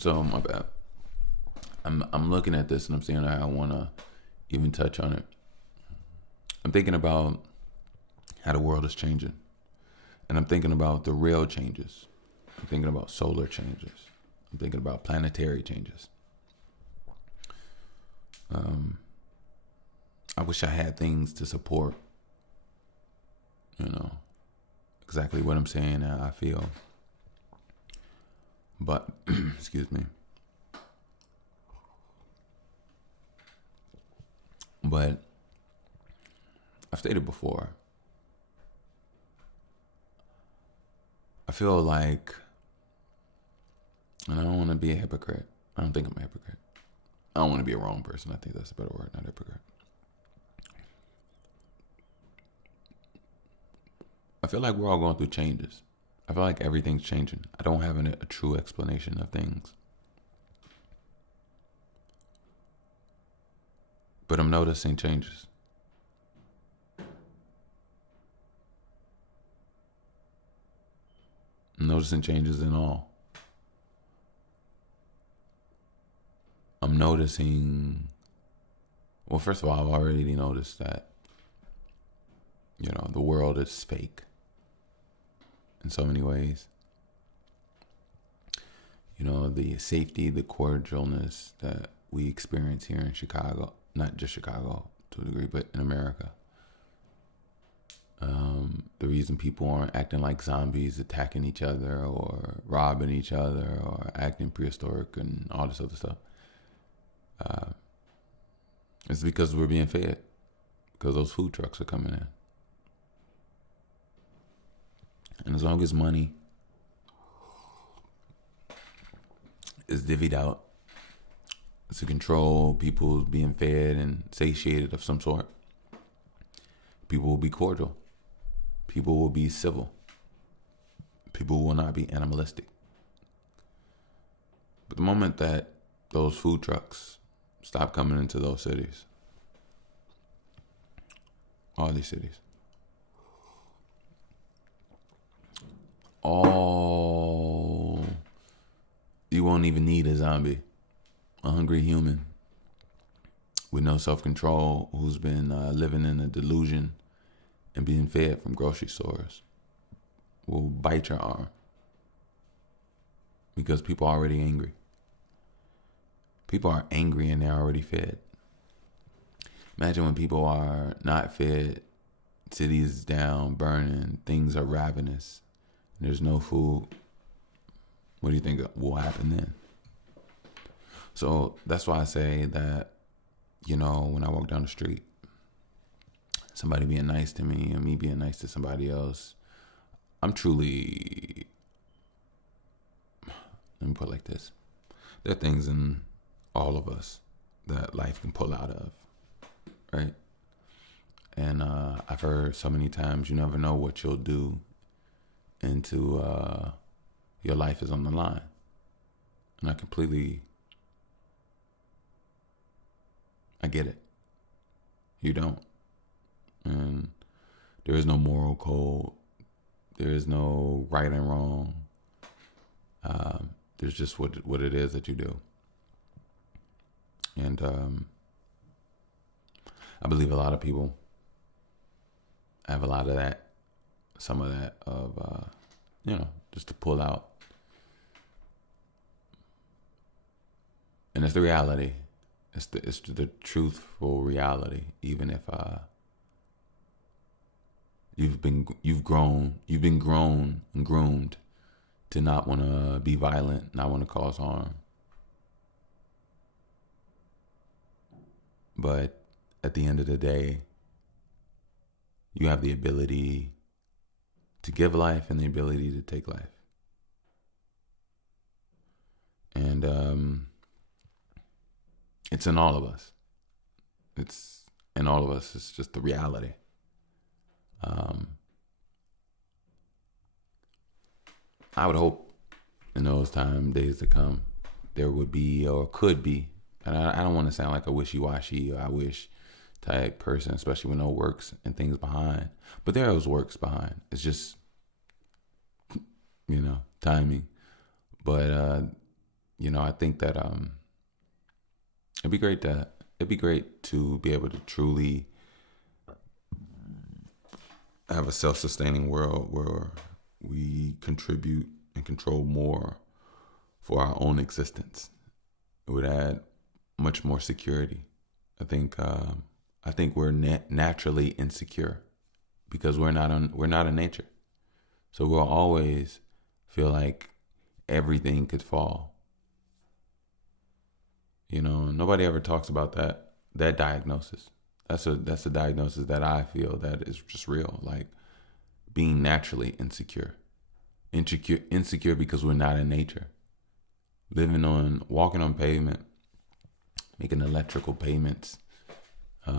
So, my bad. I'm looking at this and I'm seeing how I want to even touch on it. I'm thinking about how the world is changing, and I'm thinking about the real changes. I'm thinking about solar changes. I'm thinking about planetary changes. I wish I had things to support, exactly what I'm saying and how I feel. But, excuse me. But I've stated before, I feel like, and I don't want to be a hypocrite. I don't think I'm a hypocrite. I don't want to be a wrong person. I think that's a better word, not hypocrite. I feel like we're all going through changes. I feel like everything's changing. I don't have a true explanation of things. But I'm noticing changes. I'm noticing changes in all. I'm noticing, well, first of all, I've already noticed that, the world is fake in so many ways. The safety, the cordialness that we experience here in Chicago, not just Chicago to a degree, but in America. The reason people aren't acting like zombies, attacking each other or robbing each other or acting prehistoric and all this other stuff. It's because we're being fed, because those food trucks are coming in. And as long as money is divvied out to control people being fed and satiated of some sort, people will be cordial. People will be civil. People will not be animalistic. But the moment that those food trucks stop coming into those cities, all these cities, you won't even need a zombie. A hungry human with no self-control who's been living in a delusion and being fed from grocery stores will bite your arm because people are already angry. People are angry and they're already fed. Imagine when people are not fed, cities down, burning, things are ravenous, there's no food. What do you think will happen then? So that's why I say that, when I walk down the street, somebody being nice to me and me being nice to somebody else, I'm truly, let me put it like this. There are things in all of us that life can pull out of, right? And I've heard so many times, you never know what you'll do until your life is on the line. And I get it. You don't. And there is no moral code. There is no right and wrong. There's just what it is that you do. And I believe a lot of people have a lot of that, some of that of, just to pull out. And it's the reality. It's the truthful reality. Even if you've been grown and groomed to not want to be violent, not want to cause harm. But at the end of the day, you have the ability to give life and the ability to take life. And it's in all of us. It's in all of us. It's just the reality. I would hope in those days to come, there would be or could be, and I don't want to sound like a wishy-washy or I wish type person, especially with no works and things behind. But there is works behind. It's just, timing. But, I think that It'd be great to be able to truly have a self-sustaining world where we contribute and control more for our own existence. It would add much more security. I think we're naturally insecure because we're not in nature. So we'll always feel like everything could fall. You know, nobody ever talks about that diagnosis. That's a diagnosis that I feel that is just real. Like being naturally insecure because we're not in nature. Walking on pavement, making electrical payments. I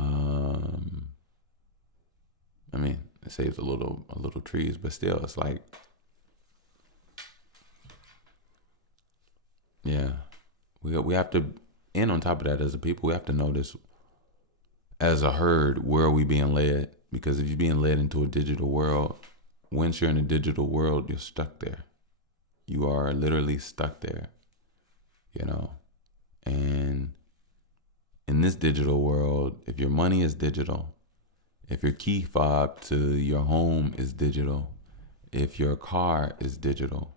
mean, it saves a little trees, but still, it's like, yeah, we have to. And on top of that, as a people, we have to notice as a herd where are we being led? Because if you're being led into a digital world, once you're in a digital world, you're stuck there. You are literally stuck there, you know. And in this digital world, if your money is digital, if your key fob to your home is digital, if your car is digital,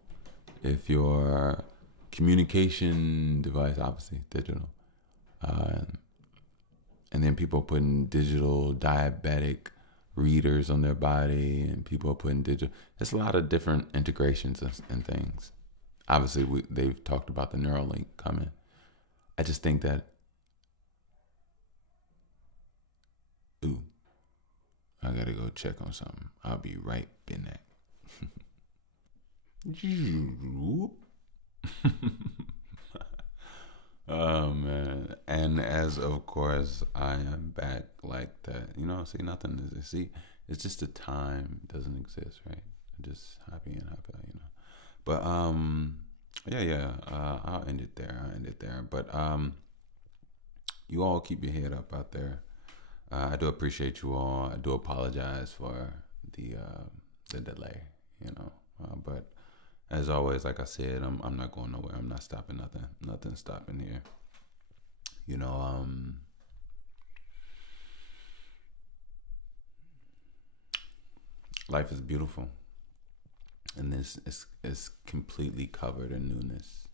if your communication device obviously digital, and then people are putting digital diabetic readers on their body, and people are putting digital. There's a lot of different integrations and things. Obviously, they've talked about the Neuralink coming. I just think that, ooh, I gotta go check on something. I'll be right back. Oh man! And as of course I am back like that. You know, see nothing. See, it's just the time doesn't exist, right? I'm just happy and happy, you know. But yeah. I'll end it there. But you all keep your head up out there. I do appreciate you all. I do apologize for the delay, you know. But as always, like I said, I'm not going nowhere. I'm not stopping nothing. Nothing's stopping here. You know, life is beautiful, and this is completely covered in newness.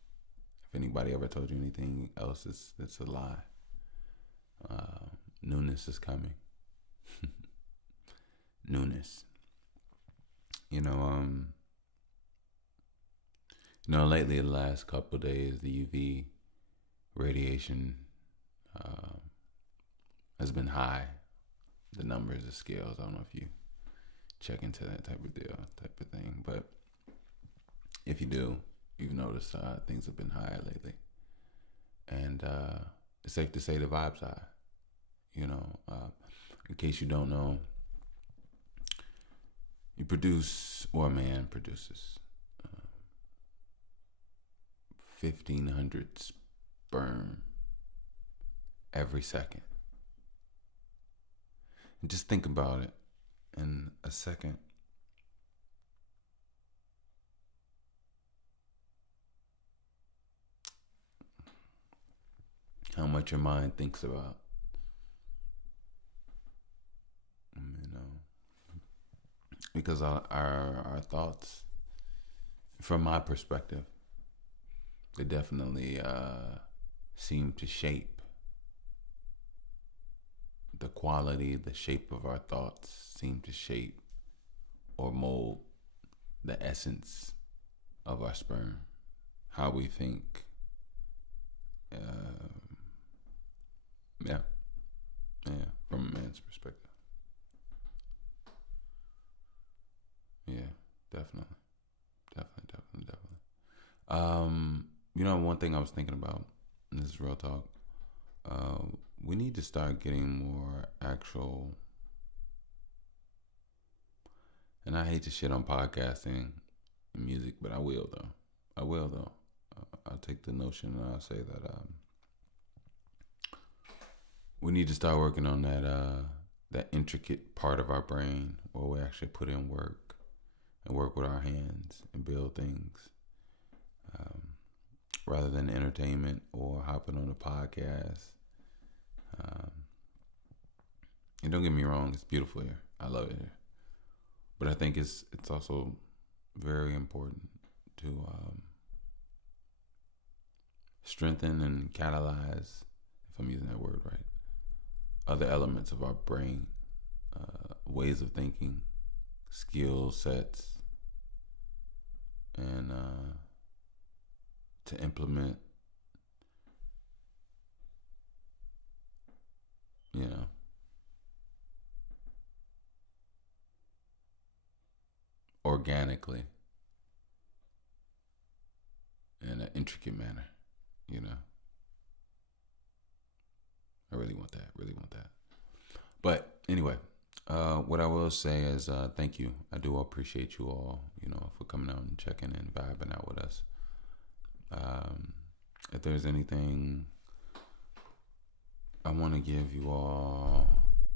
If anybody ever told you anything else, it's a lie. Newness is coming. Newness. You know, lately the last couple of days, the UV radiation has been high. The numbers, the scales. I don't know if you check into that type of thing, but if you do, you've noticed things have been higher lately, and it's safe to say the vibes high. You know, in case you don't know, a man produces 1,500 sperm every second. And just think about it in a second. How much your mind thinks about. You know, because our thoughts, from my perspective, they definitely seem to shape the quality, the shape of our thoughts, seem to shape or mold the essence of our sperm, how we think. Yeah, from a man's perspective. Yeah, definitely. You know, one thing I was thinking about, and this is real talk, we need to start getting more actual, and I hate to shit on podcasting and music, but I will though. I'll take the notion and I'll say that we need to start working on that intricate part of our brain where we actually put in work and work with our hands and build things, rather than entertainment or hopping on a podcast Um, and don't get me wrong, it's beautiful here. I love it here. But I think it's also very important to strengthen and catalyze, if I'm using that word right, other elements of our brain, ways of thinking, skill sets, and to implement, you know, organically in an intricate manner, you know. I really want that, really want that. But anyway, what I will say is thank you. I do appreciate you all, you know, for coming out and checking and vibing out with us. If there's anything I want to give you all,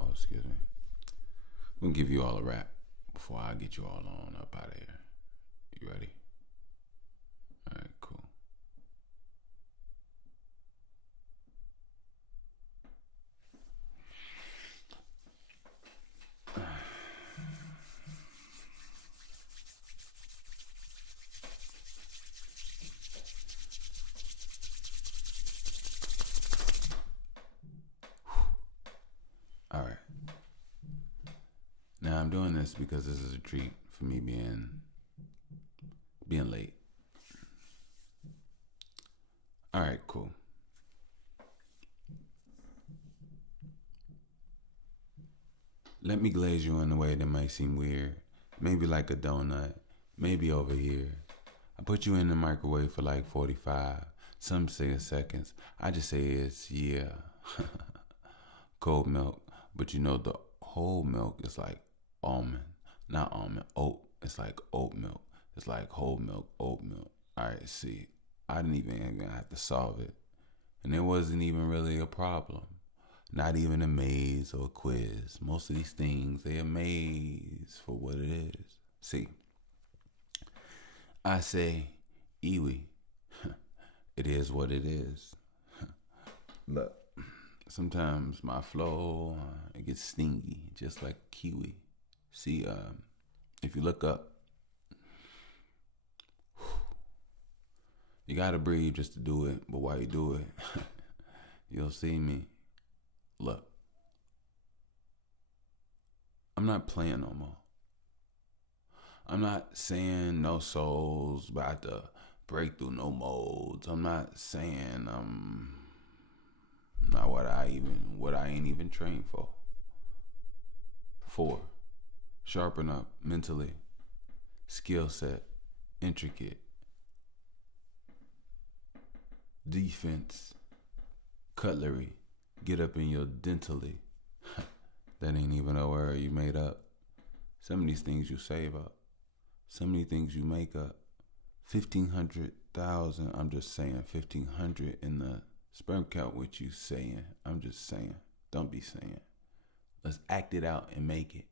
oh, excuse me. I'm going to give you all a rap before I get you all on up out of here. You ready? All right, cool. All right. Now I'm doing this because this is a treat for me being late. All right, cool. Let me glaze you in a way that might seem weird. Maybe like a donut. Maybe over here. I put you in the microwave for like 45. Some say it's seconds. I just say it's, yeah. Cold milk. But you know the whole milk is like almond. Not almond, oat. It's like oat milk. It's like whole milk, oat milk. Alright, see. I didn't even have to solve it. And it wasn't even really a problem. Not even a maze or a quiz. Most of these things, they amaze for what it is. See, I say, Iwi, it is what it is. Look, sometimes my flow, it gets stingy, just like kiwi. See, if you look up, you gotta breathe just to do it, but while you do it, you'll see me. Look, I'm not playing no more. I'm not saying no souls about to break through no molds. I'm not saying I'm not what I ain't even trained for. 4, sharpen up mentally, skill set, intricate, defense, cutlery, get up in your dentally. That ain't even a word you made up. Some of these things you save up. Some of these things you make up. 1,500,000, I'm just saying. 1,500 in the sperm count, what you saying. I'm just saying. Don't be saying. Let's act it out and make it.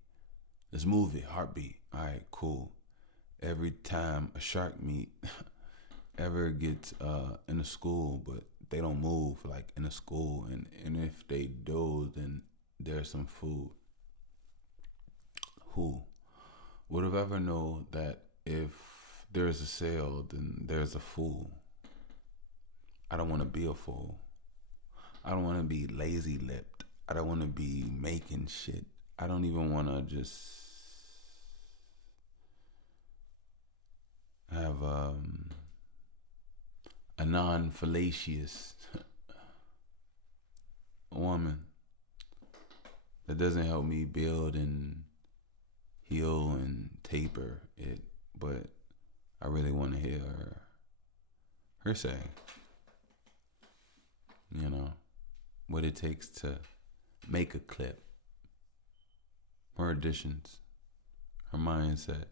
Let's move it. Heartbeat. All right, cool. Every time a shark meet ever gets in a school, but they don't move like in a school, and if they do, then there's some food. Who would have ever known that if there's a sale, then there's a fool? I don't want to be a fool. I don't want to be lazy lipped. I don't want to be making shit. I don't even want to just have a non-fallacious woman that doesn't help me build and heal and taper it, but I really want to hear her say, you know, what it takes to make a clip, her additions, her mindset.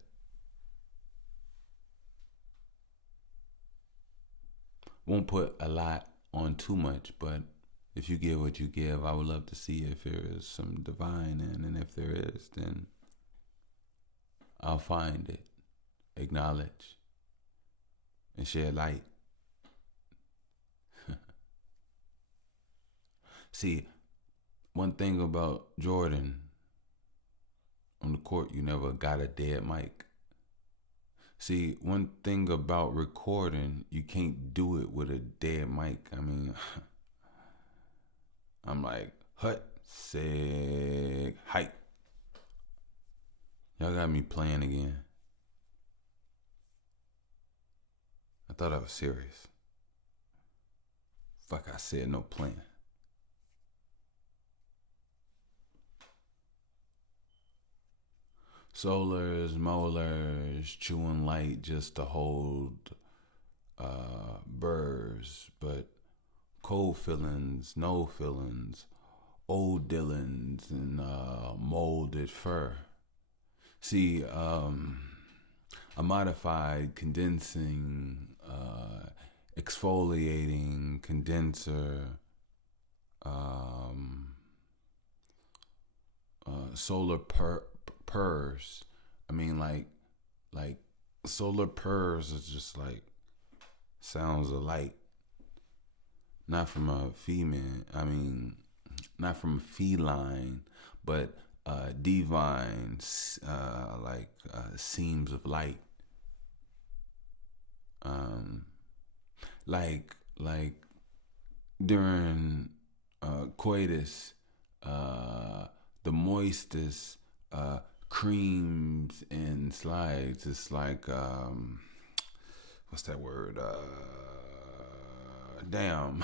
Won't put a lot on too much, but if you give what you give, I would love to see if there is some divine in, and if there is, then I'll find it, acknowledge, and share light. See, one thing about Jordan on the court, you never got a dead mic. See, one thing about recording, you can't do it with a dead mic. I mean, I'm like, hut, sig, hype. Y'all got me playing again. I thought I was serious. Fuck, I said no playing. Solars, molars, chewing light just to hold burrs, but cold feelings, no feelings, old Dylans, and molded fur. See, a modified condensing, exfoliating condenser, um, solar purrs. I mean, like solar purrs is just like sounds alike. Not from a female. I mean, not from a feline, but divine, seams of light. Like during coitus, the moistest creams and slides. It's like what's that word? Damn.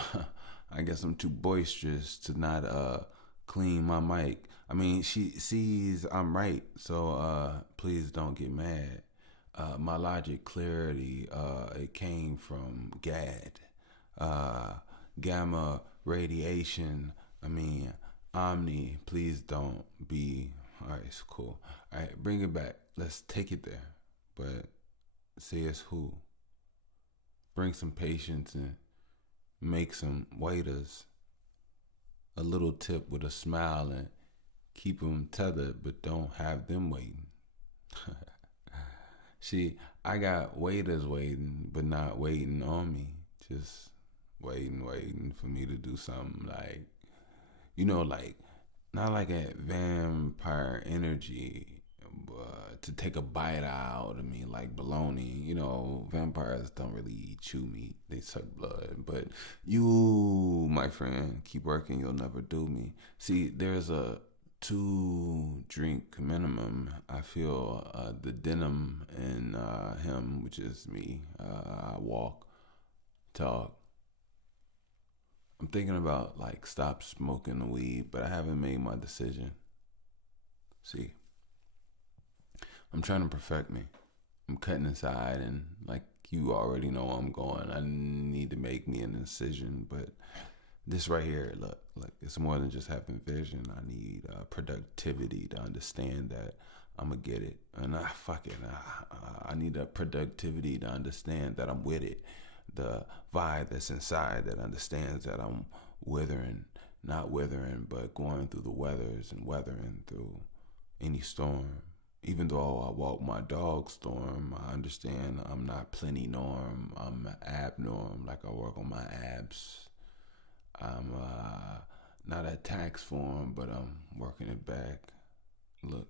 I guess I'm too boisterous to not clean my mic. I mean, she sees I'm right, so please don't get mad. My logic clarity, it came from GAD. Gamma radiation, I mean, Omni, please don't be. All right, it's cool. All right, bring it back. Let's take it there. But say it's who. Bring some patience and make some waiters a little tip with a smile and keep them tethered, but don't have them waiting. See, I got waiters waiting, but not waiting on me. Just waiting for me to do something like, like, not like a vampire energy, to take a bite out of me like bologna. Vampires don't really chew meat, they suck blood. But you, my friend, keep working, you'll never do me. See, there's a 2-drink minimum. I feel the denim in him, which is me. I walk, talk. I'm thinking about like stop smoking the weed, but I haven't made my decision. See, I'm trying to perfect me. I'm cutting inside, and like you already know I'm going. I need to make me an incision, but this right here, look, it's more than just having vision. I need productivity to understand that I'm gonna get it, and I need a productivity to understand that I'm with it. The vibe that's inside that understands that I'm withering, not withering, but going through the weathers and weathering through any storm. Even though I walk my dog storm, I understand I'm not plenty norm. I'm abnorm, like I work on my abs. I'm not a tax form, but I'm working it back. Look.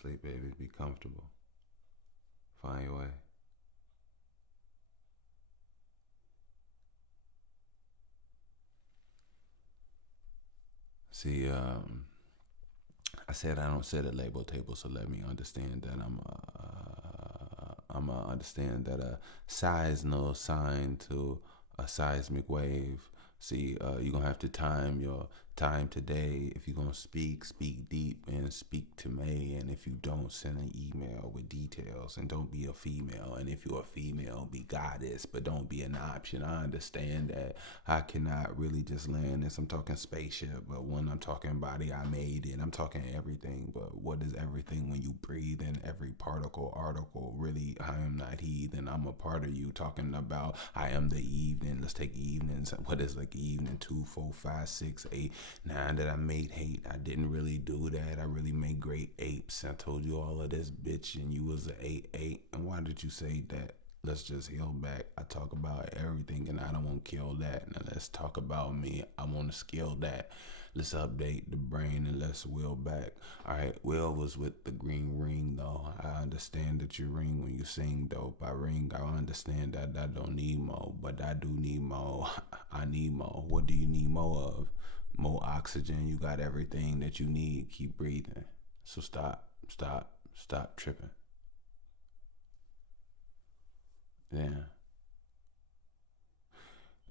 Sleep, baby. Be comfortable. Find your way. See, I said I don't sit at label table, so let me understand that I'm understand that a size no sign to a seismic wave. See, you're gonna have to time your time today. If you're gonna speak deep and speak to me. And if you don't, send an email with details. And don't be a female. And if you're a female, be goddess, but don't be an option. I understand that I cannot really just land this. I'm talking spaceship, but when I'm talking body, I made it. I'm talking everything, but what is everything when you breathe in every particle, article? Really, I am not heathen. I'm a part of you. Talking about I am the evening. Let's take evenings. What is like evening? 2, 4, 5, 6, 8. Now that I made hate, I didn't really do that. I really made great apes. I told you all of this, bitch, and you was an 8-8. And why did you say that? Let's just heal back. I talk about everything and I don't want to kill that. Now let's talk about me. I want to skill that. Let's update the brain and let's Will back. Alright, Will was with the green ring though. I understand that you ring when you sing though. By ring, I understand that I don't need more, but I do need more. I need more. What do you need more of? More oxygen. You got everything that you need. Keep breathing. So stop tripping. Yeah.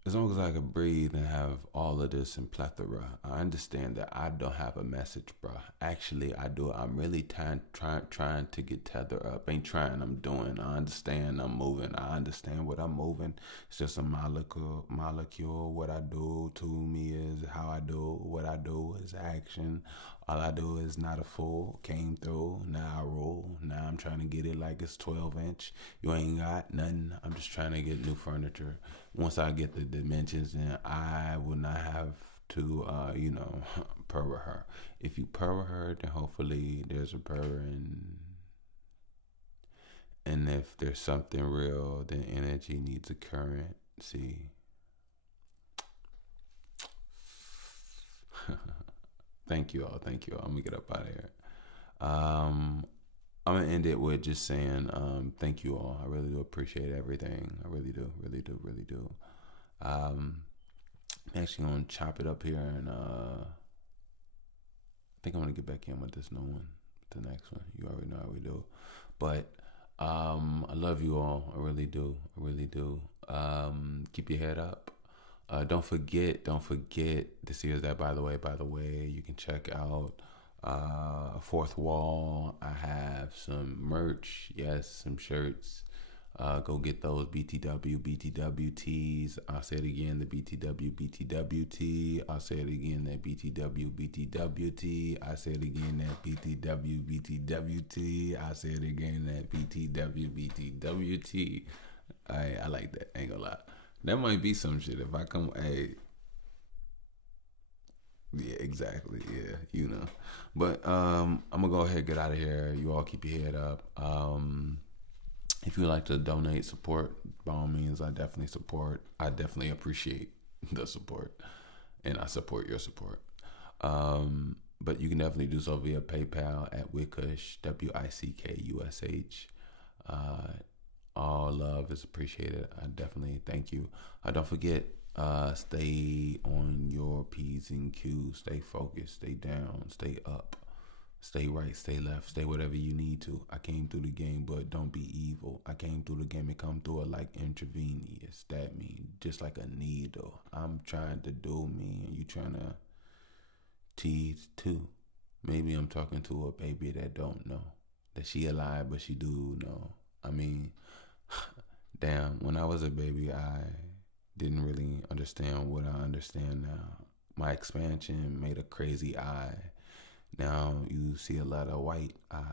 As long as I can breathe and have all of this in plethora, I understand that I don't have a message, bro. Actually, I do. I'm really trying to get tethered up. Ain't trying, I'm doing. I understand I'm moving. I understand what I'm moving. It's just a molecule. What I do to me is how I do. What I do is action. All I do is not a fool. Came through. Now I roll. Now I'm trying to get it like it's 12-inch. You ain't got nothing. I'm just trying to get new furniture. Once I get the dimensions, then I will not have to, purr her. If you purr her, then hopefully there's a purr, and if there's something real, then energy needs a current. See. Thank you all. Thank you all. I'm gonna get up out of here. Um, I'm gonna end it with just saying, thank you all. I really do appreciate everything. I really do, really do, really do. Um, I'm actually gonna chop it up here, and I think I'm gonna get back in with this new one, the next one. You already know how we do, but I love you all. I really do. I really do. Keep your head up. Don't forget. This is that. By the way, you can check out Fourth Wall. I have some merch. Yes, some shirts. Go get those BTW tees. I'll say it again, the BTW tee. I'll say it again, that BTW tee. I say it again, that BTW tee. I say it again, that BTW tee. I like that. Ain't gonna lie. That might be some shit if I come. Hey, yeah, exactly. Yeah, But I'm gonna go ahead and get out of here. You all keep your head up. If you like to donate, support, by all means, I definitely support. I definitely appreciate the support, and I support your support. But you can definitely do so via PayPal at Wickush, WICKUSH. All love is appreciated. I definitely thank you. Don't forget, stay on your P's and Q's. Stay focused. Stay down. Stay up. Stay right. Stay left. Stay whatever you need to. I came through the game, but don't be evil. I came through the game and come through it like intravenous. That means just like a needle. I'm trying to do me, and you trying to tease too. Maybe I'm talking to a baby that don't know that she alive, but she do know. I mean, damn, when I was a baby, I didn't really understand what I understand now. My expansion made a crazy eye. Now you see a lot of white. I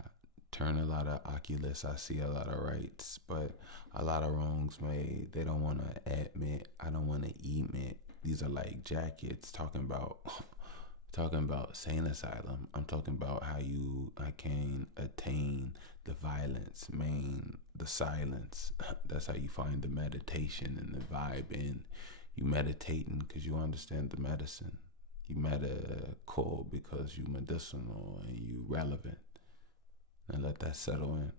turn a lot of Oculus. I see a lot of rights, but a lot of wrongs made. They don't want to admit. I don't want to emit. These are like jackets talking about sane asylum. I'm talking about how I can attain the violence, the silence. That's how you find the meditation and the vibe in. You meditating because you understand the medicine. You medical because you medicinal and you relevant. And let that settle in.